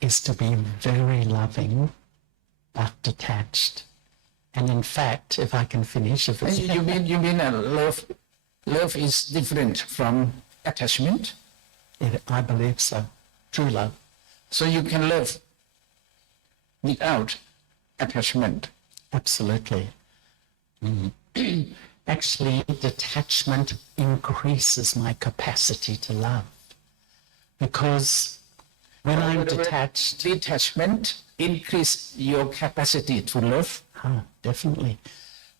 is to be very loving but detached. And in fact, if I can finish, if it's... You mean love is different from attachment? I believe so. True love. So you can love without attachment. Absolutely. Actually, detachment increases my capacity to love. Because when I'm detached... Detachment increase your capacity to love? Definitely.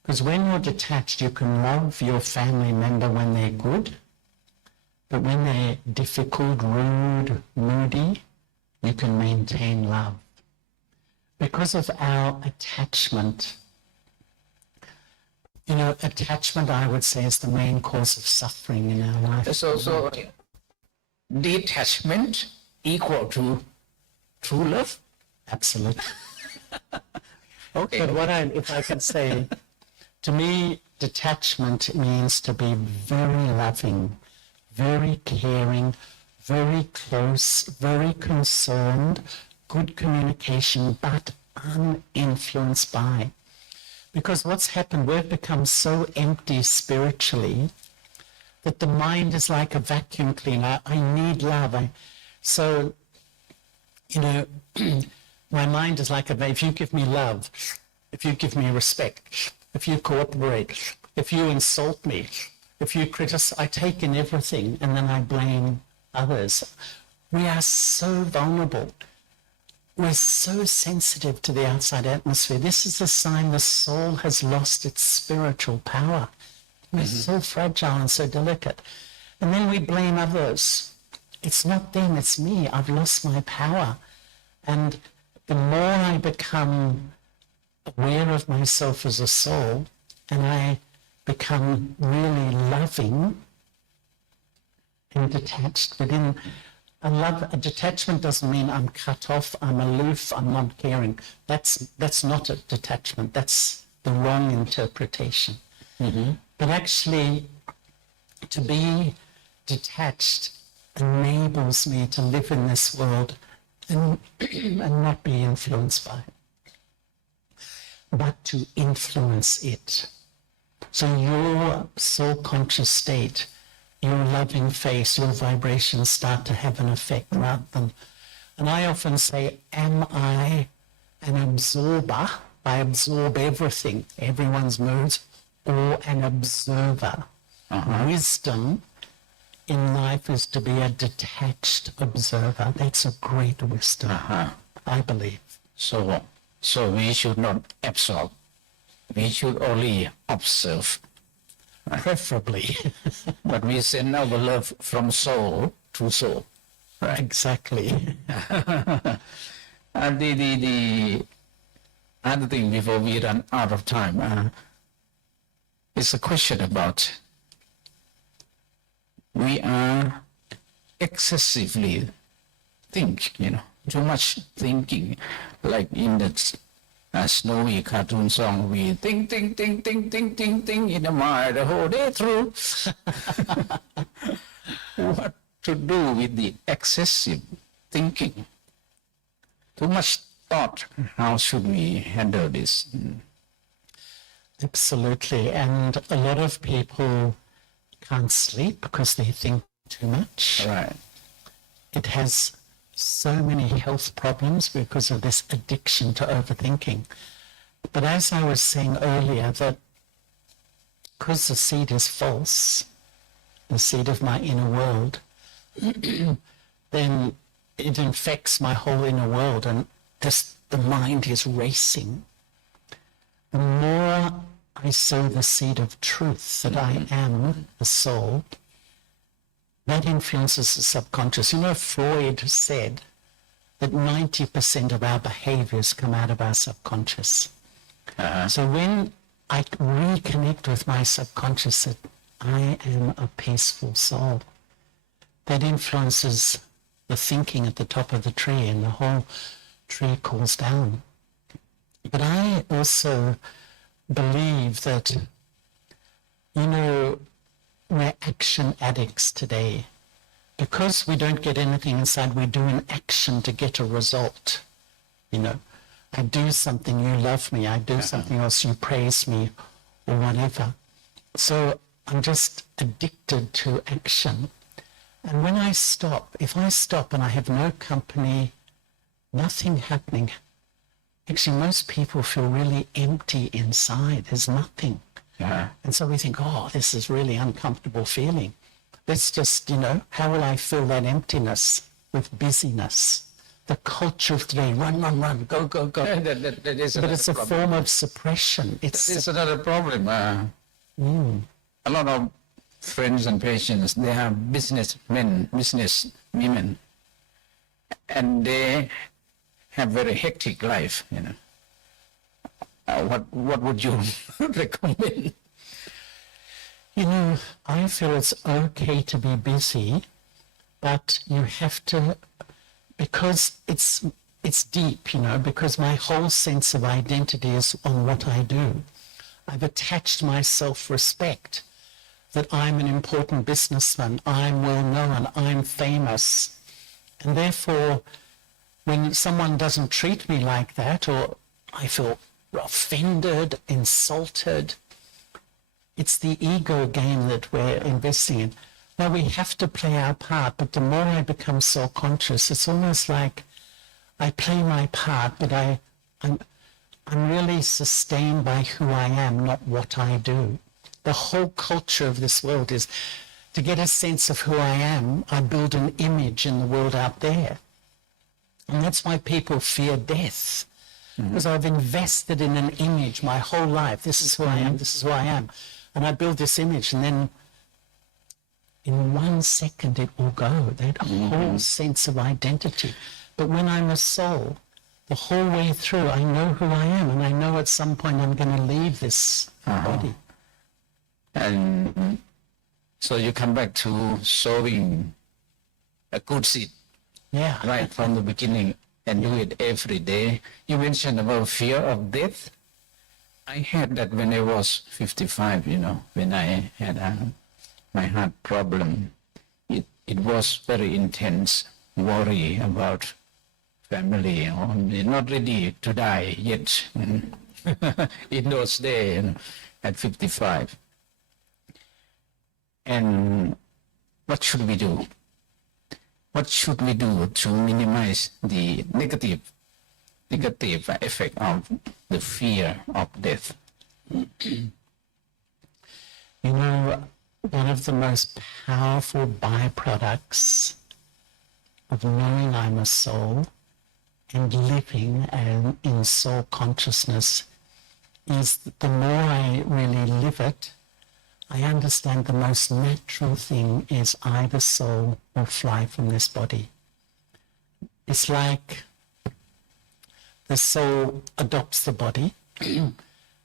Because when you're detached, you can love your family member when they're good, but when they're difficult, rude, moody, you can maintain love. Because of our attachment, you know, attachment, I would say, is the main cause of suffering in our life. So detachment equal to true love? Absolutely. Okay. But if I can say, to me, detachment means to be very loving, very caring, very close, very concerned, good communication, but uninfluenced by. Because what's happened, we've become so empty spiritually that the mind is like a vacuum cleaner. I need love. So, you know, my mind is like if you give me love, if you give me respect, if you cooperate, if you insult me, if you criticize, I take in everything and then I blame others. We are so vulnerable. We're so sensitive to the outside atmosphere. This is a sign the soul has lost its spiritual power. We're so fragile and so delicate. And then we blame others. It's not them, it's me. I've lost my power. And the more I become aware of myself as a soul, and I become really loving and detached within... A detachment doesn't mean I'm cut off, I'm aloof, I'm not caring. That's not a detachment. That's the wrong interpretation. But actually, to be detached enables me to live in this world and not be influenced by it, but to influence it. So your soul-conscious state, your loving face, your vibrations start to have an effect rather than... And I often say, am I an absorber? I absorb everything, everyone's moods, or an observer. Wisdom in life is to be a detached observer. That's a great wisdom, I believe. So we should not absorb. We should only observe. Preferably. But we send our love from soul to soul. Right. Exactly. And the other thing before we run out of time is a question about we are excessively think, too much thinking, like in that snowy cartoon song, we think in the mind the whole day through. What to do with the excessive thinking? Too much thought. How should we handle this? Absolutely. And a lot of people can't sleep because they think too much. Right. It has so many health problems because of this addiction to overthinking. But as I was saying earlier, that because the seed is false, the seed of my inner world, then it infects my whole inner world, and just the mind is racing. The more I sow the seed of truth that I am the soul, that influences the subconscious. Freud said that 90% of our behaviors come out of our subconscious. So when I reconnect with my subconscious that I am a peaceful soul, that influences the thinking at the top of the tree, and the whole tree cools down. But I also believe that, we're action addicts today. Because we don't get anything inside, we do an action to get a result. I do something, you love me. I do something else, you praise me, or whatever. So I'm just addicted to action. And when I stop, if I stop and I have no company, nothing happening, actually most people feel really empty inside. There's nothing. And so we think, oh, this is really uncomfortable feeling. Let's just, how will I fill that emptiness? With busyness. The culture of today, run, go. That is But it's a problem. form of suppression. It's another problem. A lot of friends and patients, they are businessmen, businesswomen, and they have very hectic life, What would you recommend? I feel it's okay to be busy, but you have to, because it's deep, because my whole sense of identity is on what I do. I've attached my self-respect that I'm an important businessman, I'm well known, I'm famous. And therefore, when someone doesn't treat me like that, or I feel offended, insulted, it's the ego game that we're investing in. Now, we have to play our part, but the more I become self-conscious, it's almost like I play my part, but I'm really sustained by who I am, not what I do. The whole culture of this world is to get a sense of who I am, I build an image in the world out there. And that's why people fear death. Because I've invested in an image my whole life. This is who I am, this is who I am. And I build this image, and then in 1 second it will go, that whole sense of identity. But when I'm a soul, the whole way through, I know who I am, and I know at some point I'm going to leave this body. And so you come back to sowing a good seed Yeah. right from the beginning and do it every day. You mentioned about fear of death. I had that when I was 55, when I had my heart problem. It was very intense worry about family, not ready to die yet in those days at 55. And what should we do? What should we do to minimize the negative effect of the fear of death? One of the most powerful byproducts of knowing I'm a soul and living in soul consciousness is that the more I really live it, I understand the most natural thing is I, the soul, will fly from this body. It's like the soul adopts the body,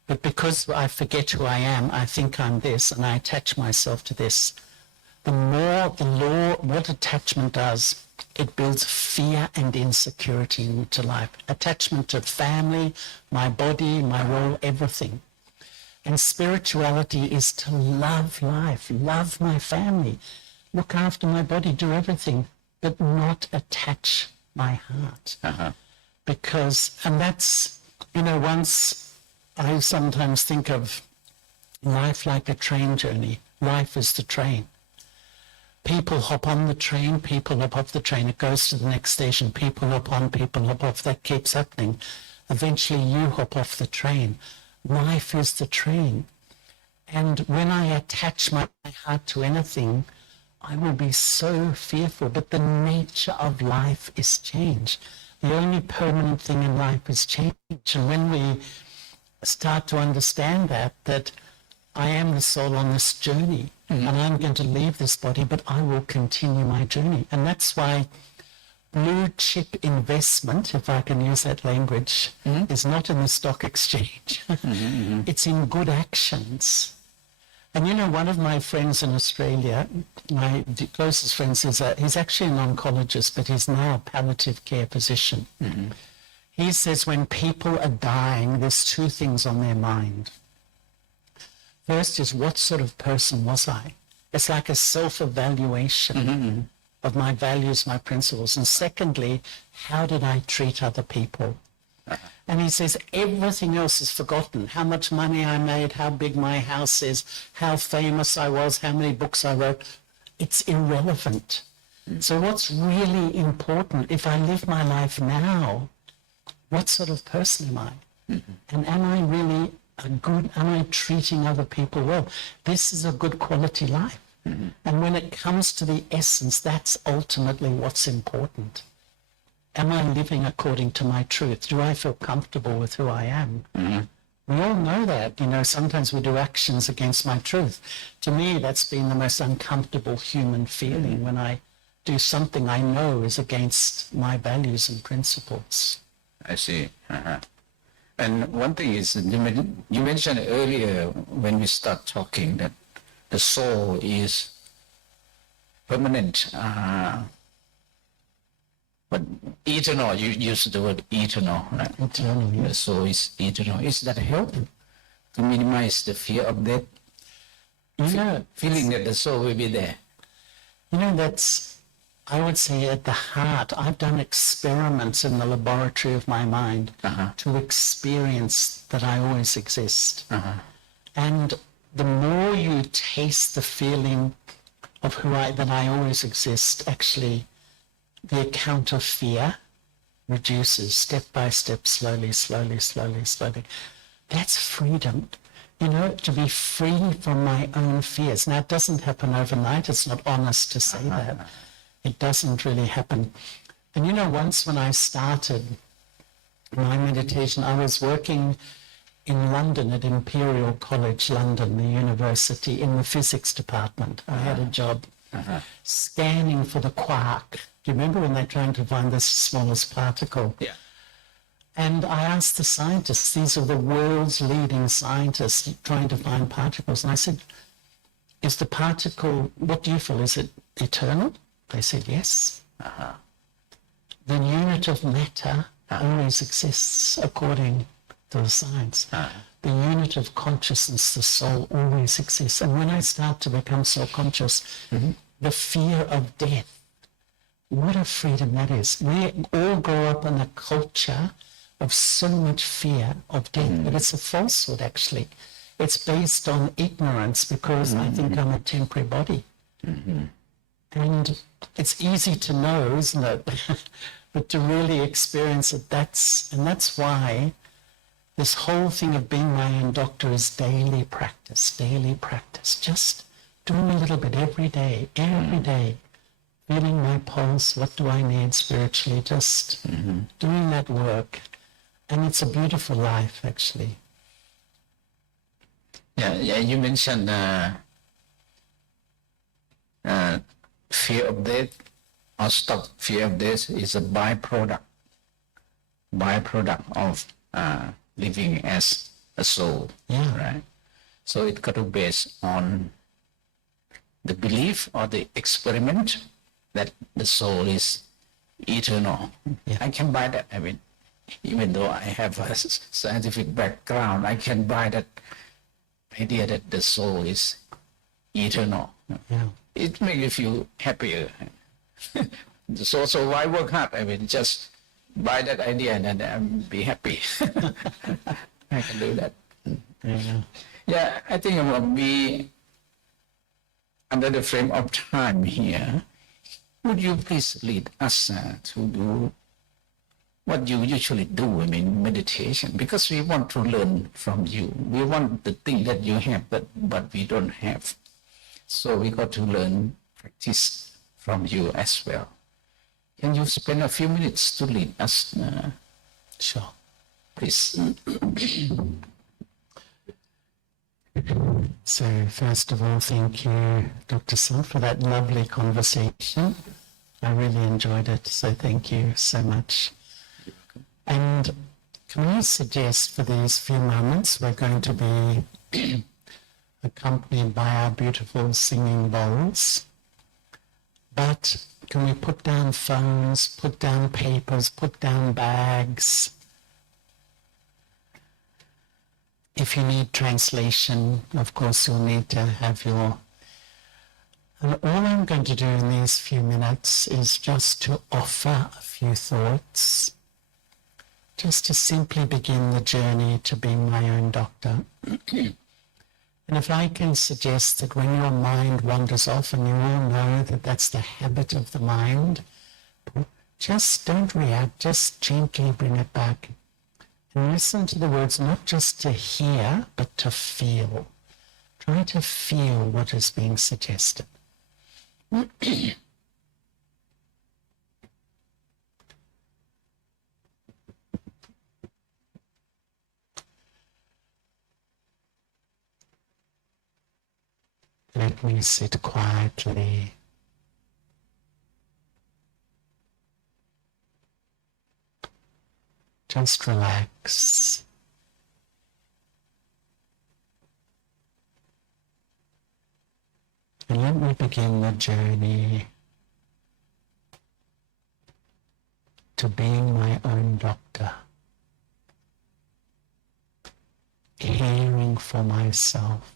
but because I forget who I am, I think I'm this, and I attach myself to this. The more the law what attachment does, it builds fear and insecurity into life. Attachment to family, my body, my role, everything. And spirituality is to love life, love my family, look after my body, do everything, but not attach my heart. Because, and that's, once I sometimes think of life like a train journey. Life is the train. People hop on the train, people hop off the train, it goes to the next station, people hop on, people hop off, that keeps happening. Eventually you hop off the train. Life is the train. And when I attach my heart to anything, I will be so fearful. But the nature of life is change. The only permanent thing in life is change. And when we start to understand that I am the soul on this journey, and I'm going to leave this body, but I will continue my journey. And that's why blue chip investment, if I can use that language, is not in the stock exchange. It's in good actions. And one of my friends in Australia, my closest friends, he's actually an oncologist, but he's now a palliative care physician. He says when people are dying, there's two things on their mind. First is, what sort of person was I? It's like a self-evaluation of my values, my principles. And secondly, how did I treat other people? And he says everything else is forgotten. How much money I made, how big my house is, how famous I was, how many books I wrote. It's irrelevant. So what's really important, if I live my life now, what sort of person am I? And am I really am I treating other people well? This is a good quality life. And when it comes to the essence, that's ultimately what's important. Am I living according to my truth? Do I feel comfortable with who I am? We all know that, sometimes we do actions against my truth. To me, that's been the most uncomfortable human feeling when I do something I know is against my values and principles. I see. And one thing is, you mentioned earlier when we start talking that the soul is permanent, but eternal. You use the word eternal, right? Eternal, yes. The soul is eternal. Is that help to minimize the fear of death? Feeling that the soul will be there. That's, I would say, at the heart. I've done experiments in the laboratory of my mind to experience that I always exist. And the more you taste the feeling of that I always exist, actually, the account of fear reduces step by step, slowly, slowly, slowly, slowly. That's freedom. To be free from my own fears. Now, it doesn't happen overnight. It's not honest to say that. It doesn't really happen. And once when I started my meditation, I was working in London at Imperial College London, the university, in the physics department. I had a job scanning for the quark. Do you remember when they're trying to find the smallest particle? Yeah. And I asked the scientists, these are the world's leading scientists trying to find particles. And I said, is the particle, what do you feel, is it eternal? They said, yes. The unit of matter always exists according to the science. The unit of consciousness, the soul, always exists. And when I start to become so conscious, the fear of death, what a freedom that is. We all grow up in a culture of so much fear of death, but it's a falsehood, actually. It's based on ignorance because I think I'm a temporary body. And it's easy to know, isn't it? But to really experience it, that's why this whole thing of being my own doctor is daily practice. Just doing a little bit every day, feeling my pulse, what do I need spiritually, just doing that work. And it's a beautiful life, actually. Yeah, you mentioned fear of death, or stop fear of death is a byproduct of living as a soul, right? So it got to base on the belief or the experiment that the soul is eternal. Yeah. I can buy that. I mean, even though I have a scientific background, I can buy that idea that the soul is eternal. Yeah. It makes you feel happier. So why work hard? I mean, just buy that idea and then be happy. I can do that. Yeah. Yeah, I think I will be under the frame of time here. Would you please lead us to do what you usually do, I mean, meditation? Because we want to learn from you. We want the thing that you have, but we don't have. So we got to learn, practice from you as well. Can you spend a few minutes to lead us, Sure. please? So first of all, thank you, Dr.Sant, for that lovely conversation. I really enjoyed it, so thank you so much. And can I suggest for these few moments we're going to be accompanied by our beautiful singing bowls. But can we put down phones, put down papers, put down bags? If you need translation, of course you'll need to have your... And all I'm going to do in these few minutes is just to offer a few thoughts, just to simply begin the journey to being my own doctor. And if I can suggest that when your mind wanders off, and you all know that that's the habit of the mind, just don't react, just gently bring it back. And listen to the words, not just to hear, but to feel. Try to feel what is being suggested. Let me sit quietly. Just relax. And let me begin the journey to being my own doctor, caring for myself,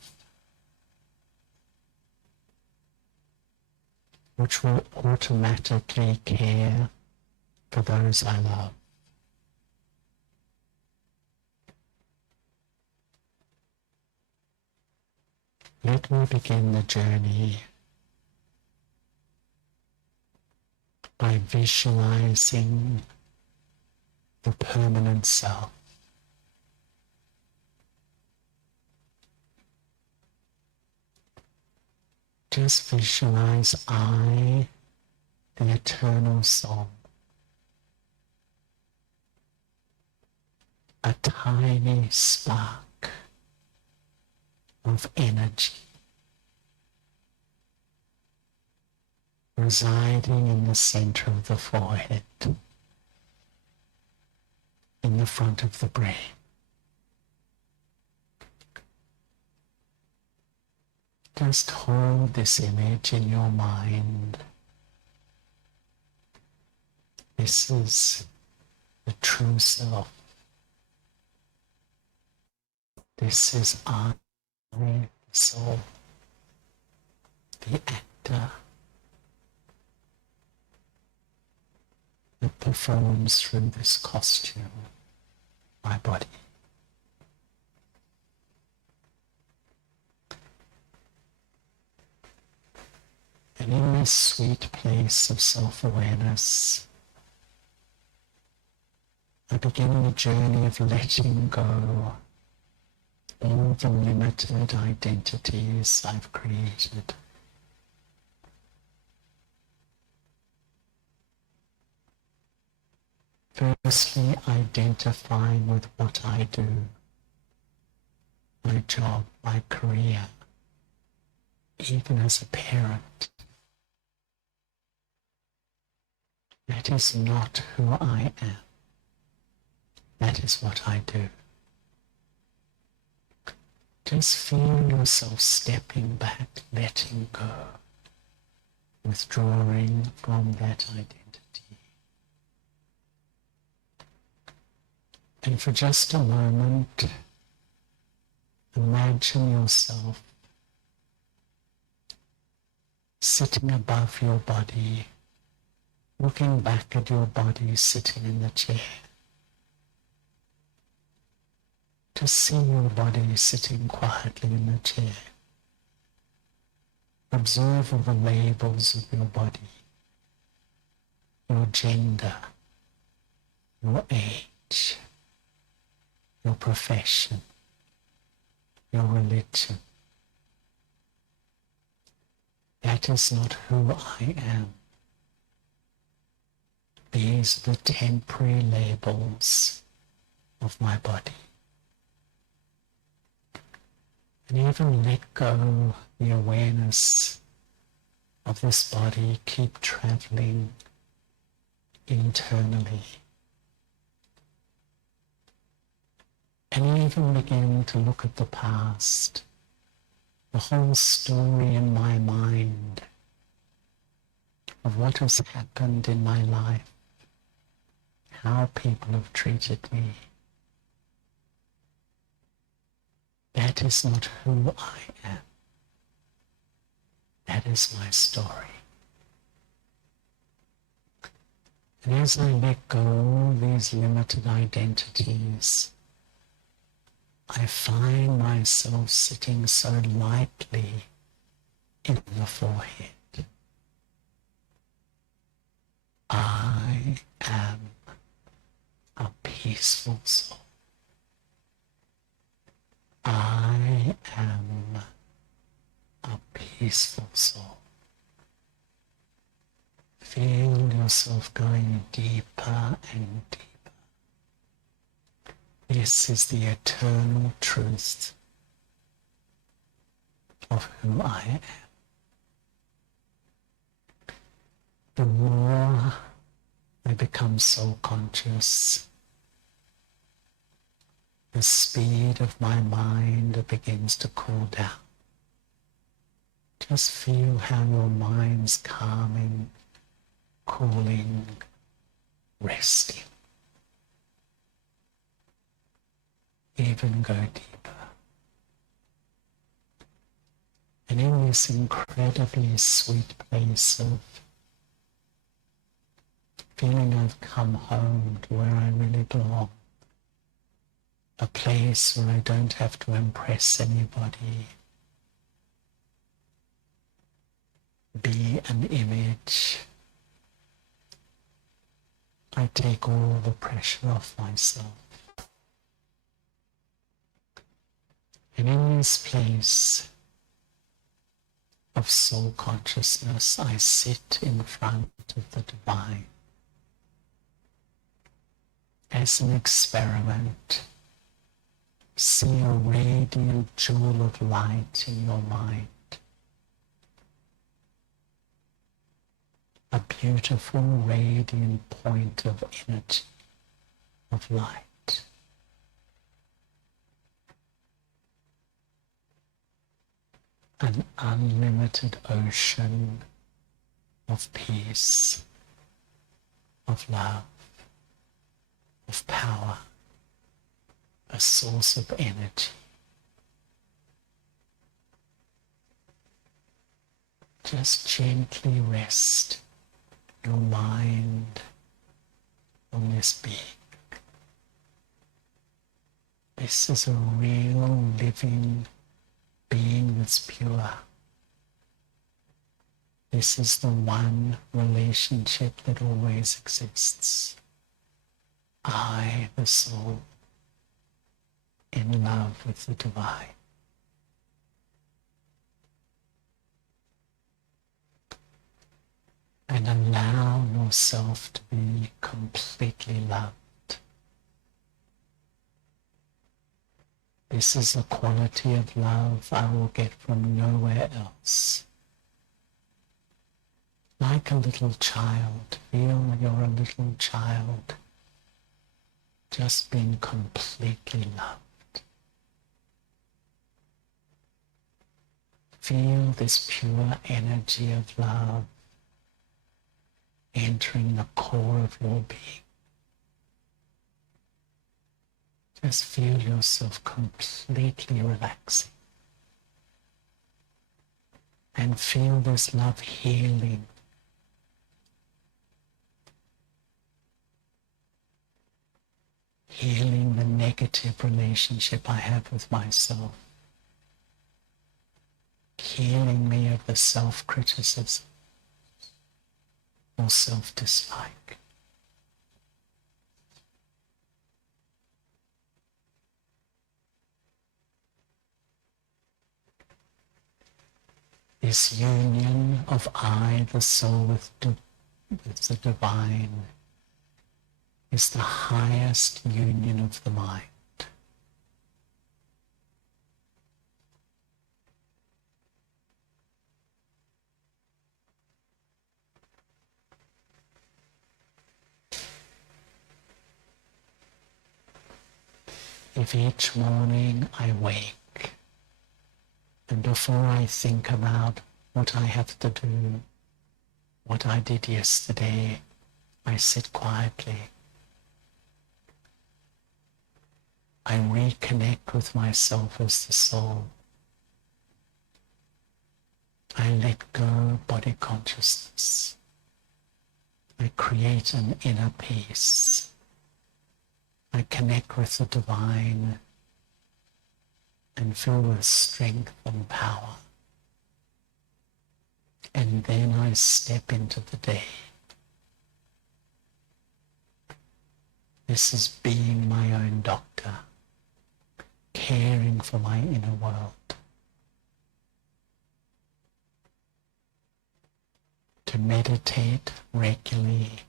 which will automatically care for those I love. Let me begin the journey by visualizing the permanent self. Just visualize I, the eternal soul, a tiny spark of energy residing in the center of the forehead, in the front of the brain. Just hold this image in your mind. This is the true self. This is I, the soul, the actor that performs through this costume, my body. And in this sweet place of self-awareness, I begin the journey of letting go all the limited identities I've created. Firstly, identifying with what I do, my job, my career, even as a parent. That is not who I am. That is what I do. Just feel yourself stepping back, letting go, withdrawing from that identity. And for just a moment, imagine yourself sitting above your body, looking back at your body sitting in the chair. Just see your body sitting quietly in the chair. Observe all the labels of your body, your gender, your age, your profession, your religion. That is not who I am. These are the temporary labels of my body. And even let go the awareness of this body, keep traveling internally. And even begin to look at the past, the whole story in my mind of what has happened in my life, how people have treated me. That is not who I am. That is my story. And as I let go of these limited identities, I find myself sitting so lightly in the forehead. I am a peaceful soul. I am a peaceful soul. Feel yourself going deeper and deeper. This is the eternal truth of who I am. The more I become soul conscious, the speed of my mind begins to cool down. Just feel how your mind's calming, cooling, resting. Even go deeper. And in this incredibly sweet place of feeling I've come home to where I really belong, a place where I don't have to impress anybody, be an image, I take all the pressure off myself. And in this place of soul consciousness, I sit in front of the divine as an experiment. See a radiant jewel of light in your mind. A beautiful radiant point of energy, of light. An unlimited ocean of peace, of love, of power, a source of energy. Just gently rest your mind on this being. This is a real living being that's pure. This is the one relationship that always exists. I, the soul, in love with the divine. And allow yourself to be completely loved. This is a quality of love I will get from nowhere else. Like a little child, feel you're a little child, just being completely loved. Feel this pure energy of love entering the core of your being. Just feel yourself completely relaxing. And feel this love healing. Healing the negative relationship I have with myself. Healing me of the self-criticism or self-dislike. This union of I, the soul, with the divine is the highest union of the mind. If each morning I wake, and before I think about what I have to do, what I did yesterday, I sit quietly. I reconnect with myself as the soul. I let go body consciousness. I create an inner peace. I connect with the divine and fill with strength and power. And then I step into the day. This is being my own doctor, caring for my inner world. To meditate regularly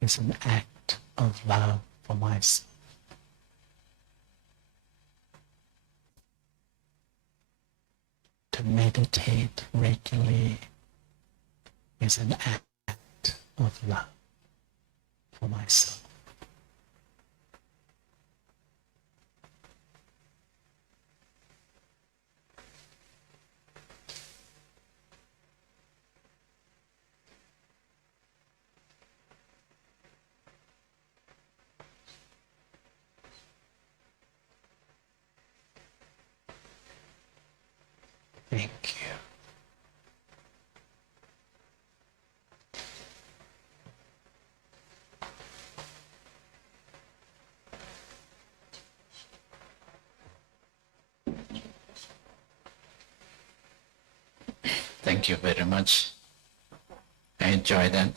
is an act of love for myself. To meditate regularly is an act of love for myself. Thank you. Thank you very much. I enjoy that.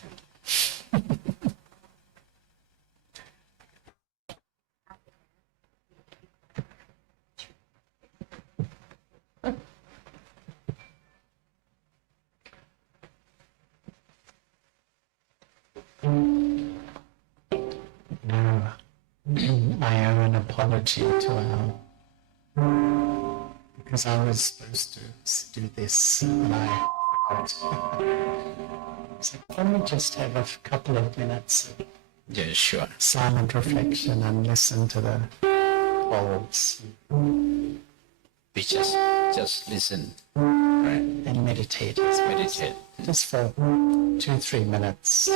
Now, I owe an apology to because I was supposed to do this, but I forgot. So can we just have a couple of minutes of Yeah, sure. silent reflection and listen to the calls We just listen, right? and meditate? Meditate. Just for 2-3 minutes.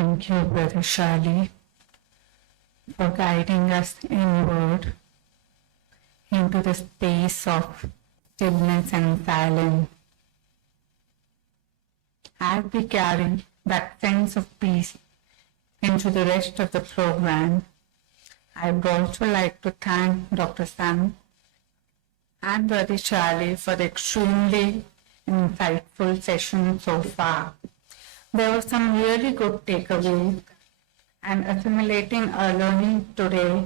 Thank you, Brother Charlie, for guiding us inward into the space of stillness and silence. As we carry that sense of peace into the rest of the program, I would also like to thank Dr.Sant and Brother Charlie for the extremely insightful session so far. There were some really good takeaways, and assimilating our learning today,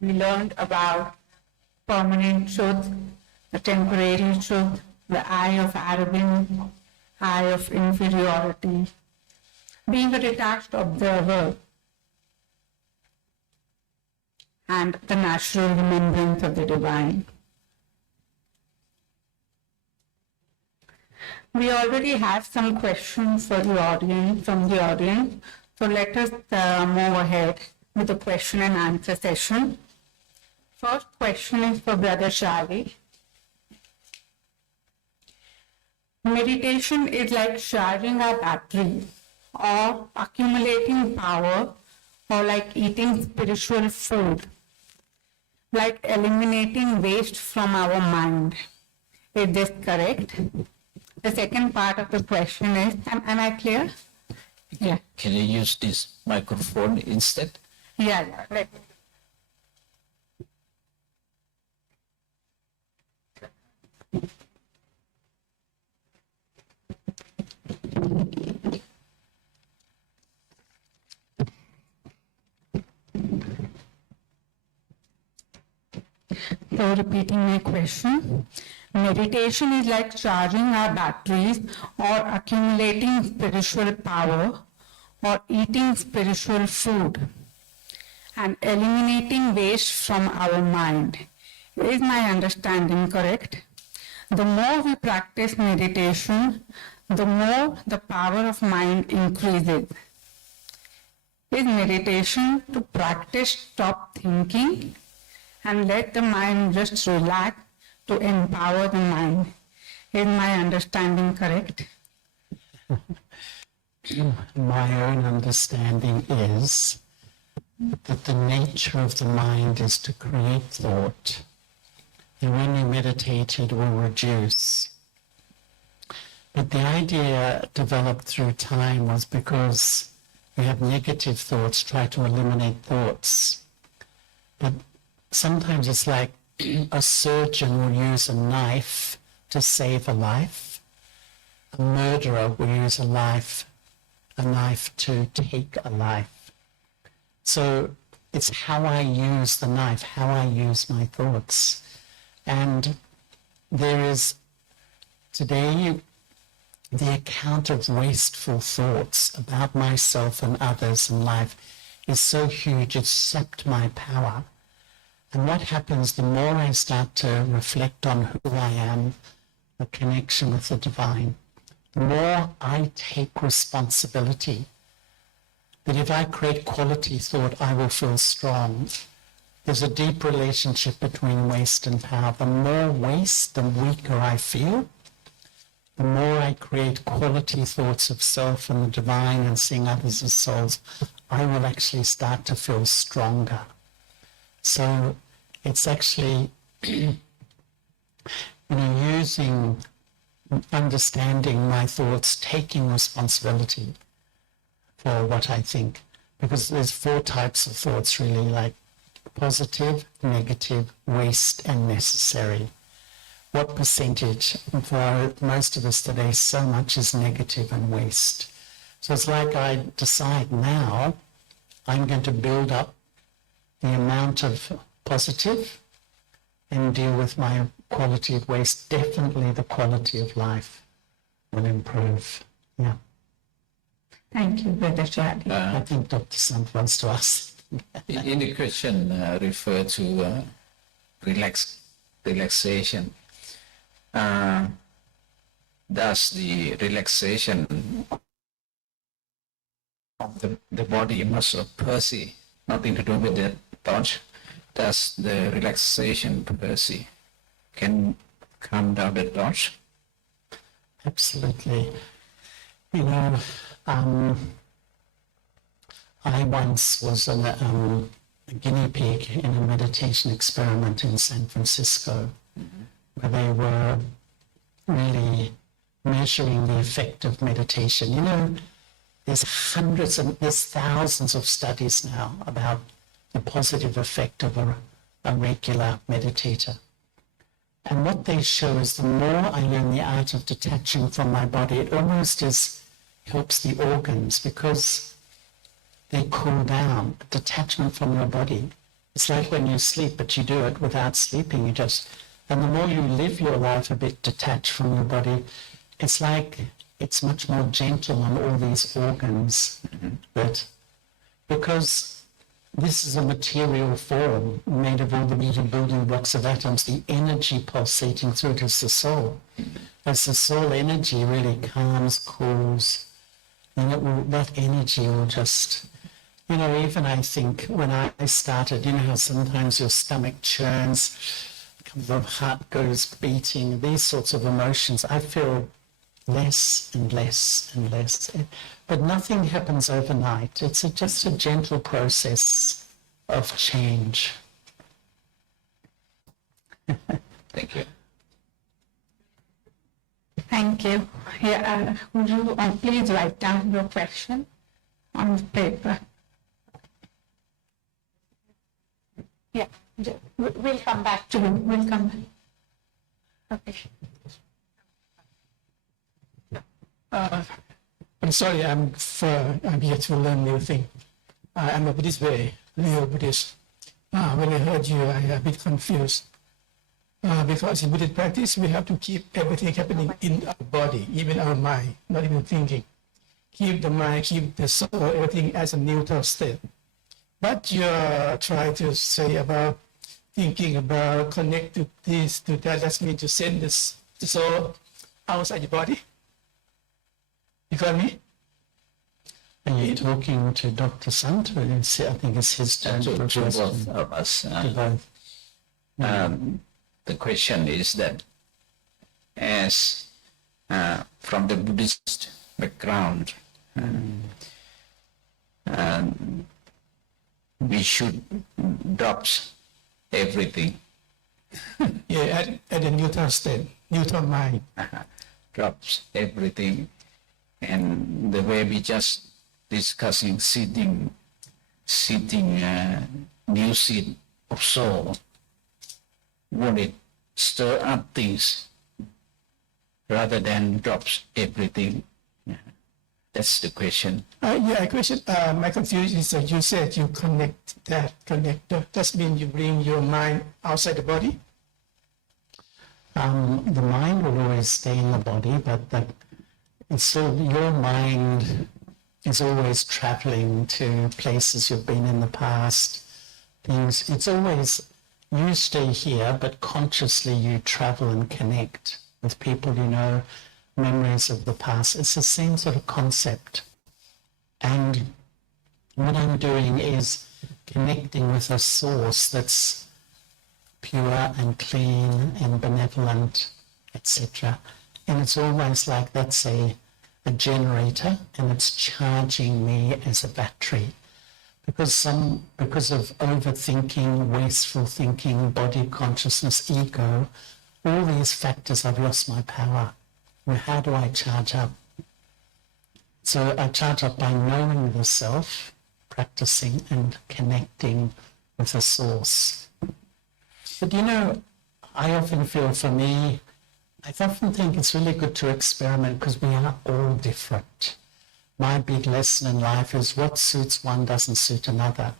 we learned about permanent truth, the temporary truth, the eye of arrogance, eye of inferiority, being a detached observer, and the natural remembrance of the divine. We already have some questions for the audience, from the audience, so let us move ahead with the question and answer session. First question is for Brother Charlie. Meditation is like charging our battery or accumulating power, or like eating spiritual food, like eliminating waste from our mind. Is this correct? The second part of the question is, am I clear? Yeah. Can you use this microphone instead? Yeah. So repeating my question, meditation is like charging our batteries or accumulating spiritual power or eating spiritual food and eliminating waste from our mind. Is my understanding correct? The more we practice meditation, the more the power of mind increases. Is meditation to practice stop thinking and let the mind just relax to empower the mind? Is my understanding correct? My own understanding is that the nature of the mind is to create thought. And when you meditate, it will reduce. But the idea developed through time was because we have negative thoughts, try to eliminate thoughts. But sometimes it's like a surgeon will use a knife to save a life. A murderer will use a knife to take a life. So it's how I use the knife, how I use my thoughts. And there is today the account of wasteful thoughts about myself and others and life is so huge, it's sapped my power. And what happens, the more I start to reflect on who I am, the connection with the divine, the more I take responsibility. That if I create quality thought, I will feel strong. There's a deep relationship between waste and power. The more waste, the weaker I feel. The more I create quality thoughts of self and the divine and seeing others as souls, I will actually start to feel stronger. So it's actually, using, understanding my thoughts, taking responsibility for what I think. Because there's 4 types of thoughts really, like positive, negative, waste, and necessary. What percentage? For most of us today, so much is negative and waste. So it's like I decide now, I'm going to build up the amount of positive and deal with my quality of waste. Definitely the quality of life will improve. Yeah. Thank you, Brother Charlie. I think Dr.Sant wants to ask. In the question refer to relaxation. Does the relaxation of the body muscle per se, nothing to do with the thought, does the relaxation per se can calm down the thoughts? Absolutely. I once was a guinea pig in a meditation experiment in San Francisco, where they were really measuring the effect of meditation. You know, there's there's thousands of studies now about the positive effect of a regular meditator. And what they show is the more I learn the art of detaching from my body, it almost helps the organs because they cool down. Detachment from your body. It's like when you sleep, but you do it without sleeping. And the more you live your life a bit detached from your body, it's like it's much more gentle on all these organs. But because this is a material form made of all the little building blocks of atoms, the energy pulsating through it is the soul. As the soul energy really calms, cools, and that energy will just, you know, even I think when I started, you know how sometimes your stomach churns, the heart goes beating, these sorts of emotions, I feel less and less and less. But nothing happens overnight. It's just a gentle process of change. Thank you. Thank you. Yeah, would you please write down your question on the paper? Yeah, we'll come back to you. We'll come back. Okay. I'm sorry, I'm here to learn new thing. I'm a Buddhist, very neo-Buddhist. When I heard you, I am a bit confused. Because in Buddhist practice, we have to keep everything happening in our body, even our mind, not even thinking. Keep the mind, keep the soul, everything as a neutral state. But you're trying to say about thinking about connect to this, to that. That's mean to send the soul outside your body. You got me? Are you talking to Dr.Sant? Or I think it's his turn To for a both question. of us. To both. The question is that as from the Buddhist background, we should drop everything, Yeah, at a neutral state, neutral mind. drops everything, and the way we just discussing sitting new seed of soul, won't it stir up things rather than drops everything? That's the question. Yeah, question. My confusion is that you said you connect. Does mean you bring your mind outside the body? The mind will always stay in the body, but your mind is always traveling to places you've been in the past, things. It's always, you stay here, but consciously you travel and connect with people you know, memories of the past. It's the same sort of concept. And what I'm doing is connecting with a source that's pure and clean and benevolent, etc. And it's almost like that's a generator, and it's charging me as a battery. Because of overthinking, wasteful thinking, body consciousness, ego, all these factors, I've lost my power. Well, how do I charge up? So I charge up by knowing the self, practicing and connecting with a source. But you know, I often feel for me, I often think it's really good to experiment because we are all different. My big lesson in life is what suits one doesn't suit another.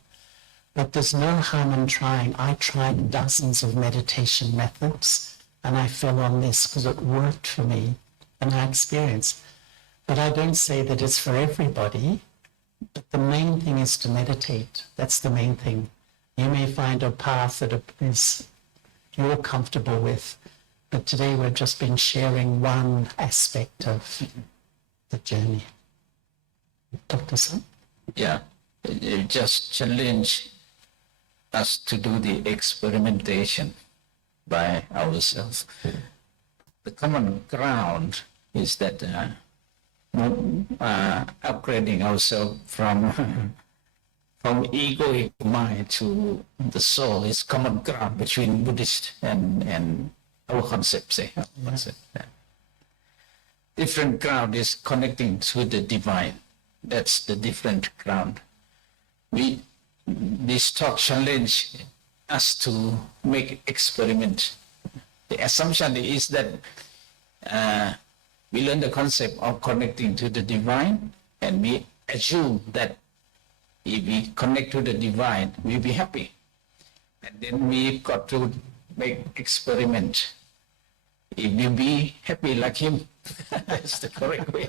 But there's no harm in trying. I tried dozens of meditation methods and I fell on this because it worked for me and I experienced. But I don't say that it's for everybody. But the main thing is to meditate. That's the main thing. You may find a path that you're comfortable with. But today we've just been sharing one aspect of the journey. Dr.Sant? Yeah, it just challenge us to do the experimentation by ourselves. The common ground is that upgrading ourselves from from egoic mind to the soul is common ground between Buddhist and our concept, say. Our concept, yeah. Different ground is connecting to the divine. That's the different ground. This talk challenge us to make experiment. The assumption is that we learn the concept of connecting to the divine, and we assume that if we connect to the divine, we'll be happy. And then we've got to make experiment. If you be happy like him, that's the correct way.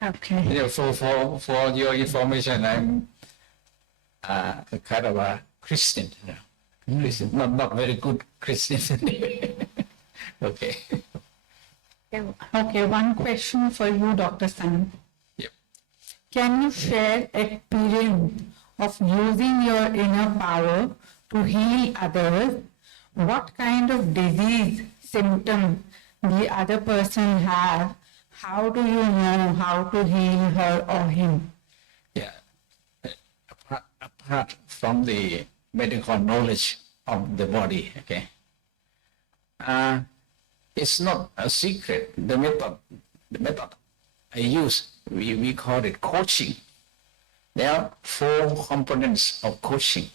Okay. Yeah, for your information, I'm a kind of a Christian. You know. Christian, not very good Christian. Okay. Okay, one question for you, Dr.Sant. Yep. Can you share experience of using your inner power to heal others? What kind of disease symptom the other person have? How do you know how to heal her or him? Yeah. Apart from the medical knowledge of the body, okay, it's not a secret. The method I use, we call it coaching. There are 4 components of coaching.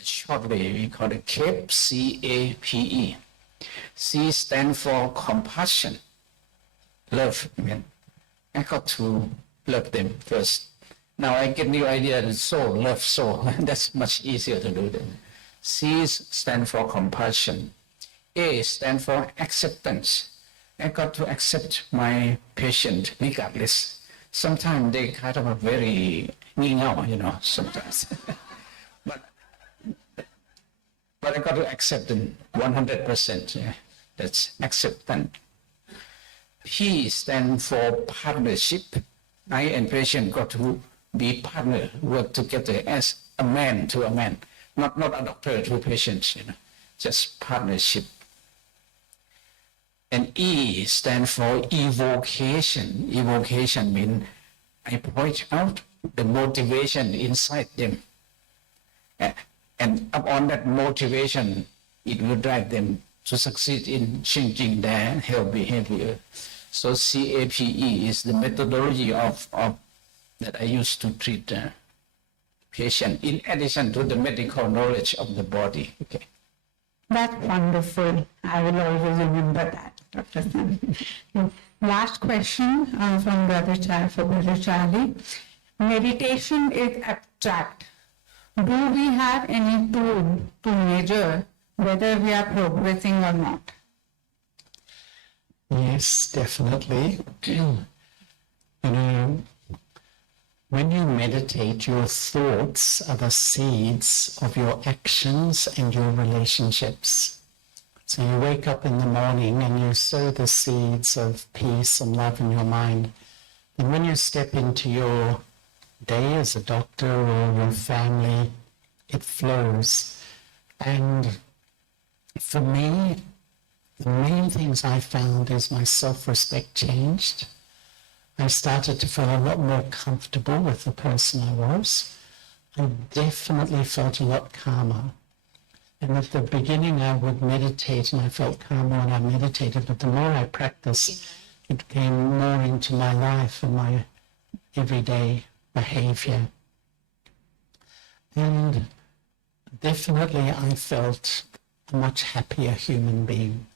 Shortly, we call it CAPE, C-A-P-E. C stands for compassion, love. I mean, I got to love them first. Now I get new idea that soul, love soul. That's much easier to do then. C stands for compassion. A stands for acceptance. I got to accept my patient regardless. Sometimes they kind of are very you know, sometimes. but I got to accept them 100%. Yeah. That's acceptance. P stands for partnership. I and patient got to be partner, work together as a man to a man, not a doctor to patient, you know, just partnership. And E stands for evocation. Evocation means I point out the motivation inside them. And upon that motivation, it will drive them to succeed in changing their health behavior. So CAPE is the methodology of that I use to treat patient, in addition to the medical knowledge of the body. Okay. That's wonderful. I will always remember that, Dr.Sant. Last question from Br.Charles for Br.Charlie. Meditation is abstract. Do we have any tool to measure whether we are progressing or not? Yes, definitely. You know, when you meditate, your thoughts are the seeds of your actions and your relationships. So you wake up in the morning and you sow the seeds of peace and love in your mind. And when you step into your day as a doctor or your family, it flows. And for me, the main things I found is my self-respect changed. I started to feel a lot more comfortable with the person I was. I definitely felt a lot calmer. And at the beginning I would meditate and I felt calmer when I meditated, but the more I practiced, it came more into my life and my everyday behavior. And definitely I felt a much happier human being,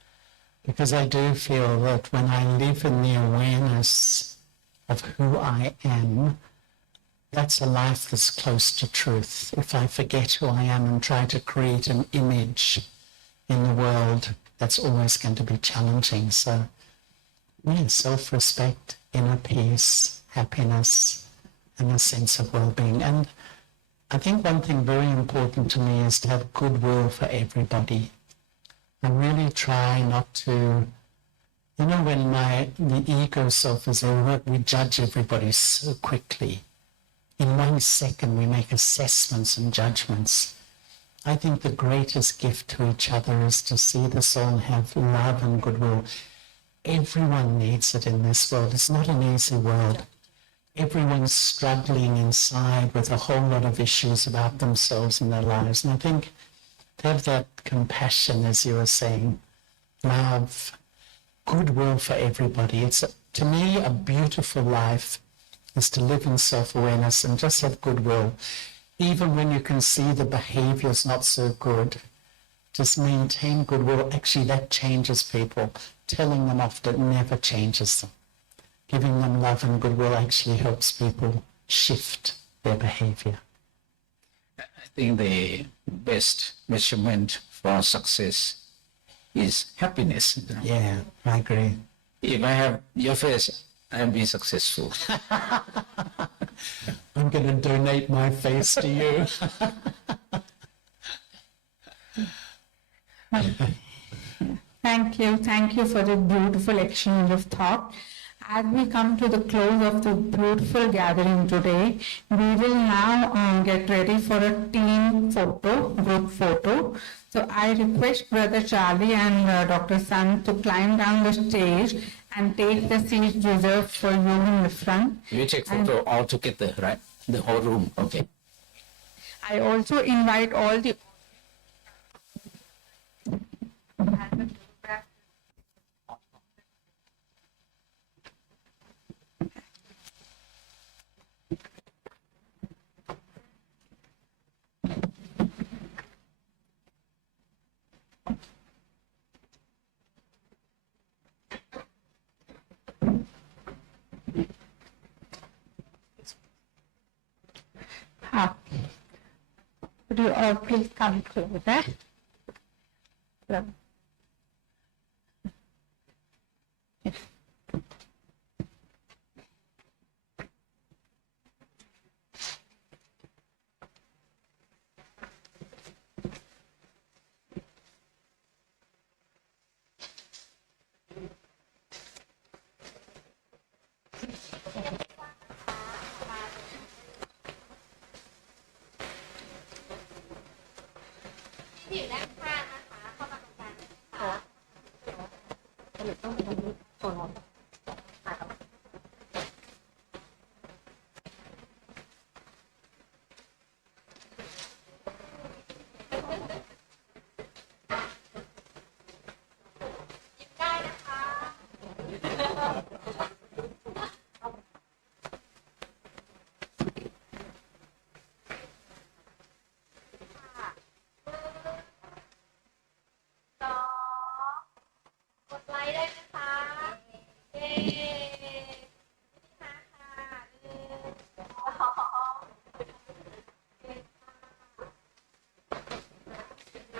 because I do feel that when I live in the awareness of who I am, that's a life that's close to truth. If I forget who I am and try to create an image in the world, that's always going to be challenging. So, yeah, self-respect, inner peace, happiness, and a sense of well-being. And I think one thing very important to me is to have goodwill for everybody. I really try not to, you know, when the ego self is there, we judge everybody so quickly. In 1 second, we make assessments and judgments. I think the greatest gift to each other is to see the soul have love and goodwill. Everyone needs it in this world. It's not an easy world. Everyone's struggling inside with a whole lot of issues about themselves and their lives. And I think to have that compassion, as you were saying, love, goodwill for everybody. It's, to me, a beautiful life is to live in self-awareness and just have goodwill. Even when you can see the behavior's not so good, just maintain goodwill. Actually, that changes people. Telling them off that never changes them. Giving them love and goodwill actually helps people shift their behavior. I think the best measurement for success is happiness. You know? Yeah, I agree. If I have your face, I'll be successful. I'm going to donate my face to you. Thank you for the beautiful exchange of thought. As we come to the close of the beautiful gathering today, we will now get ready for a team photo, group photo. So I request Brother Charlie and Dr.Sant to climb down the stage and take the seats reserved for you in the front. We take photo all together, right? The whole room, okay. I also invite all the Would you all please come to that?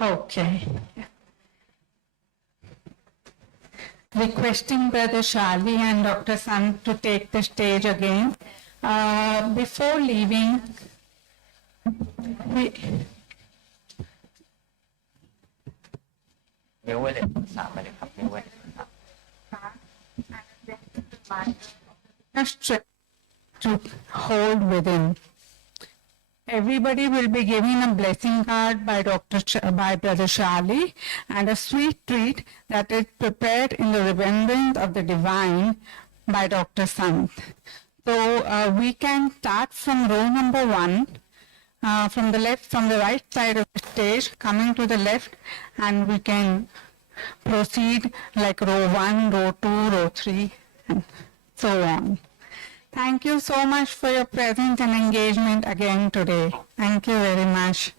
Okay. Requesting Brother Charlie and Dr.Sant to take the stage again. Before leaving, we, strength to hold within. Everybody will be given a blessing card by by Brother Charlie and a sweet treat that is prepared in the remembrance of the divine by Dr.Sant. So we can start from row number 1, from the right side of the stage, coming to the left, and we can proceed like row 1, row 2, row 3, and so on. Thank you so much for your presence and engagement again today. Thank you very much.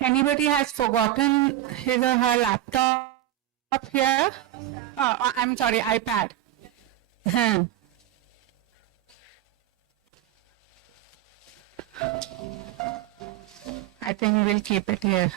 Anybody has forgotten his or her laptop here? I'm sorry, iPad. Hmm. I think we'll keep it here.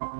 Thank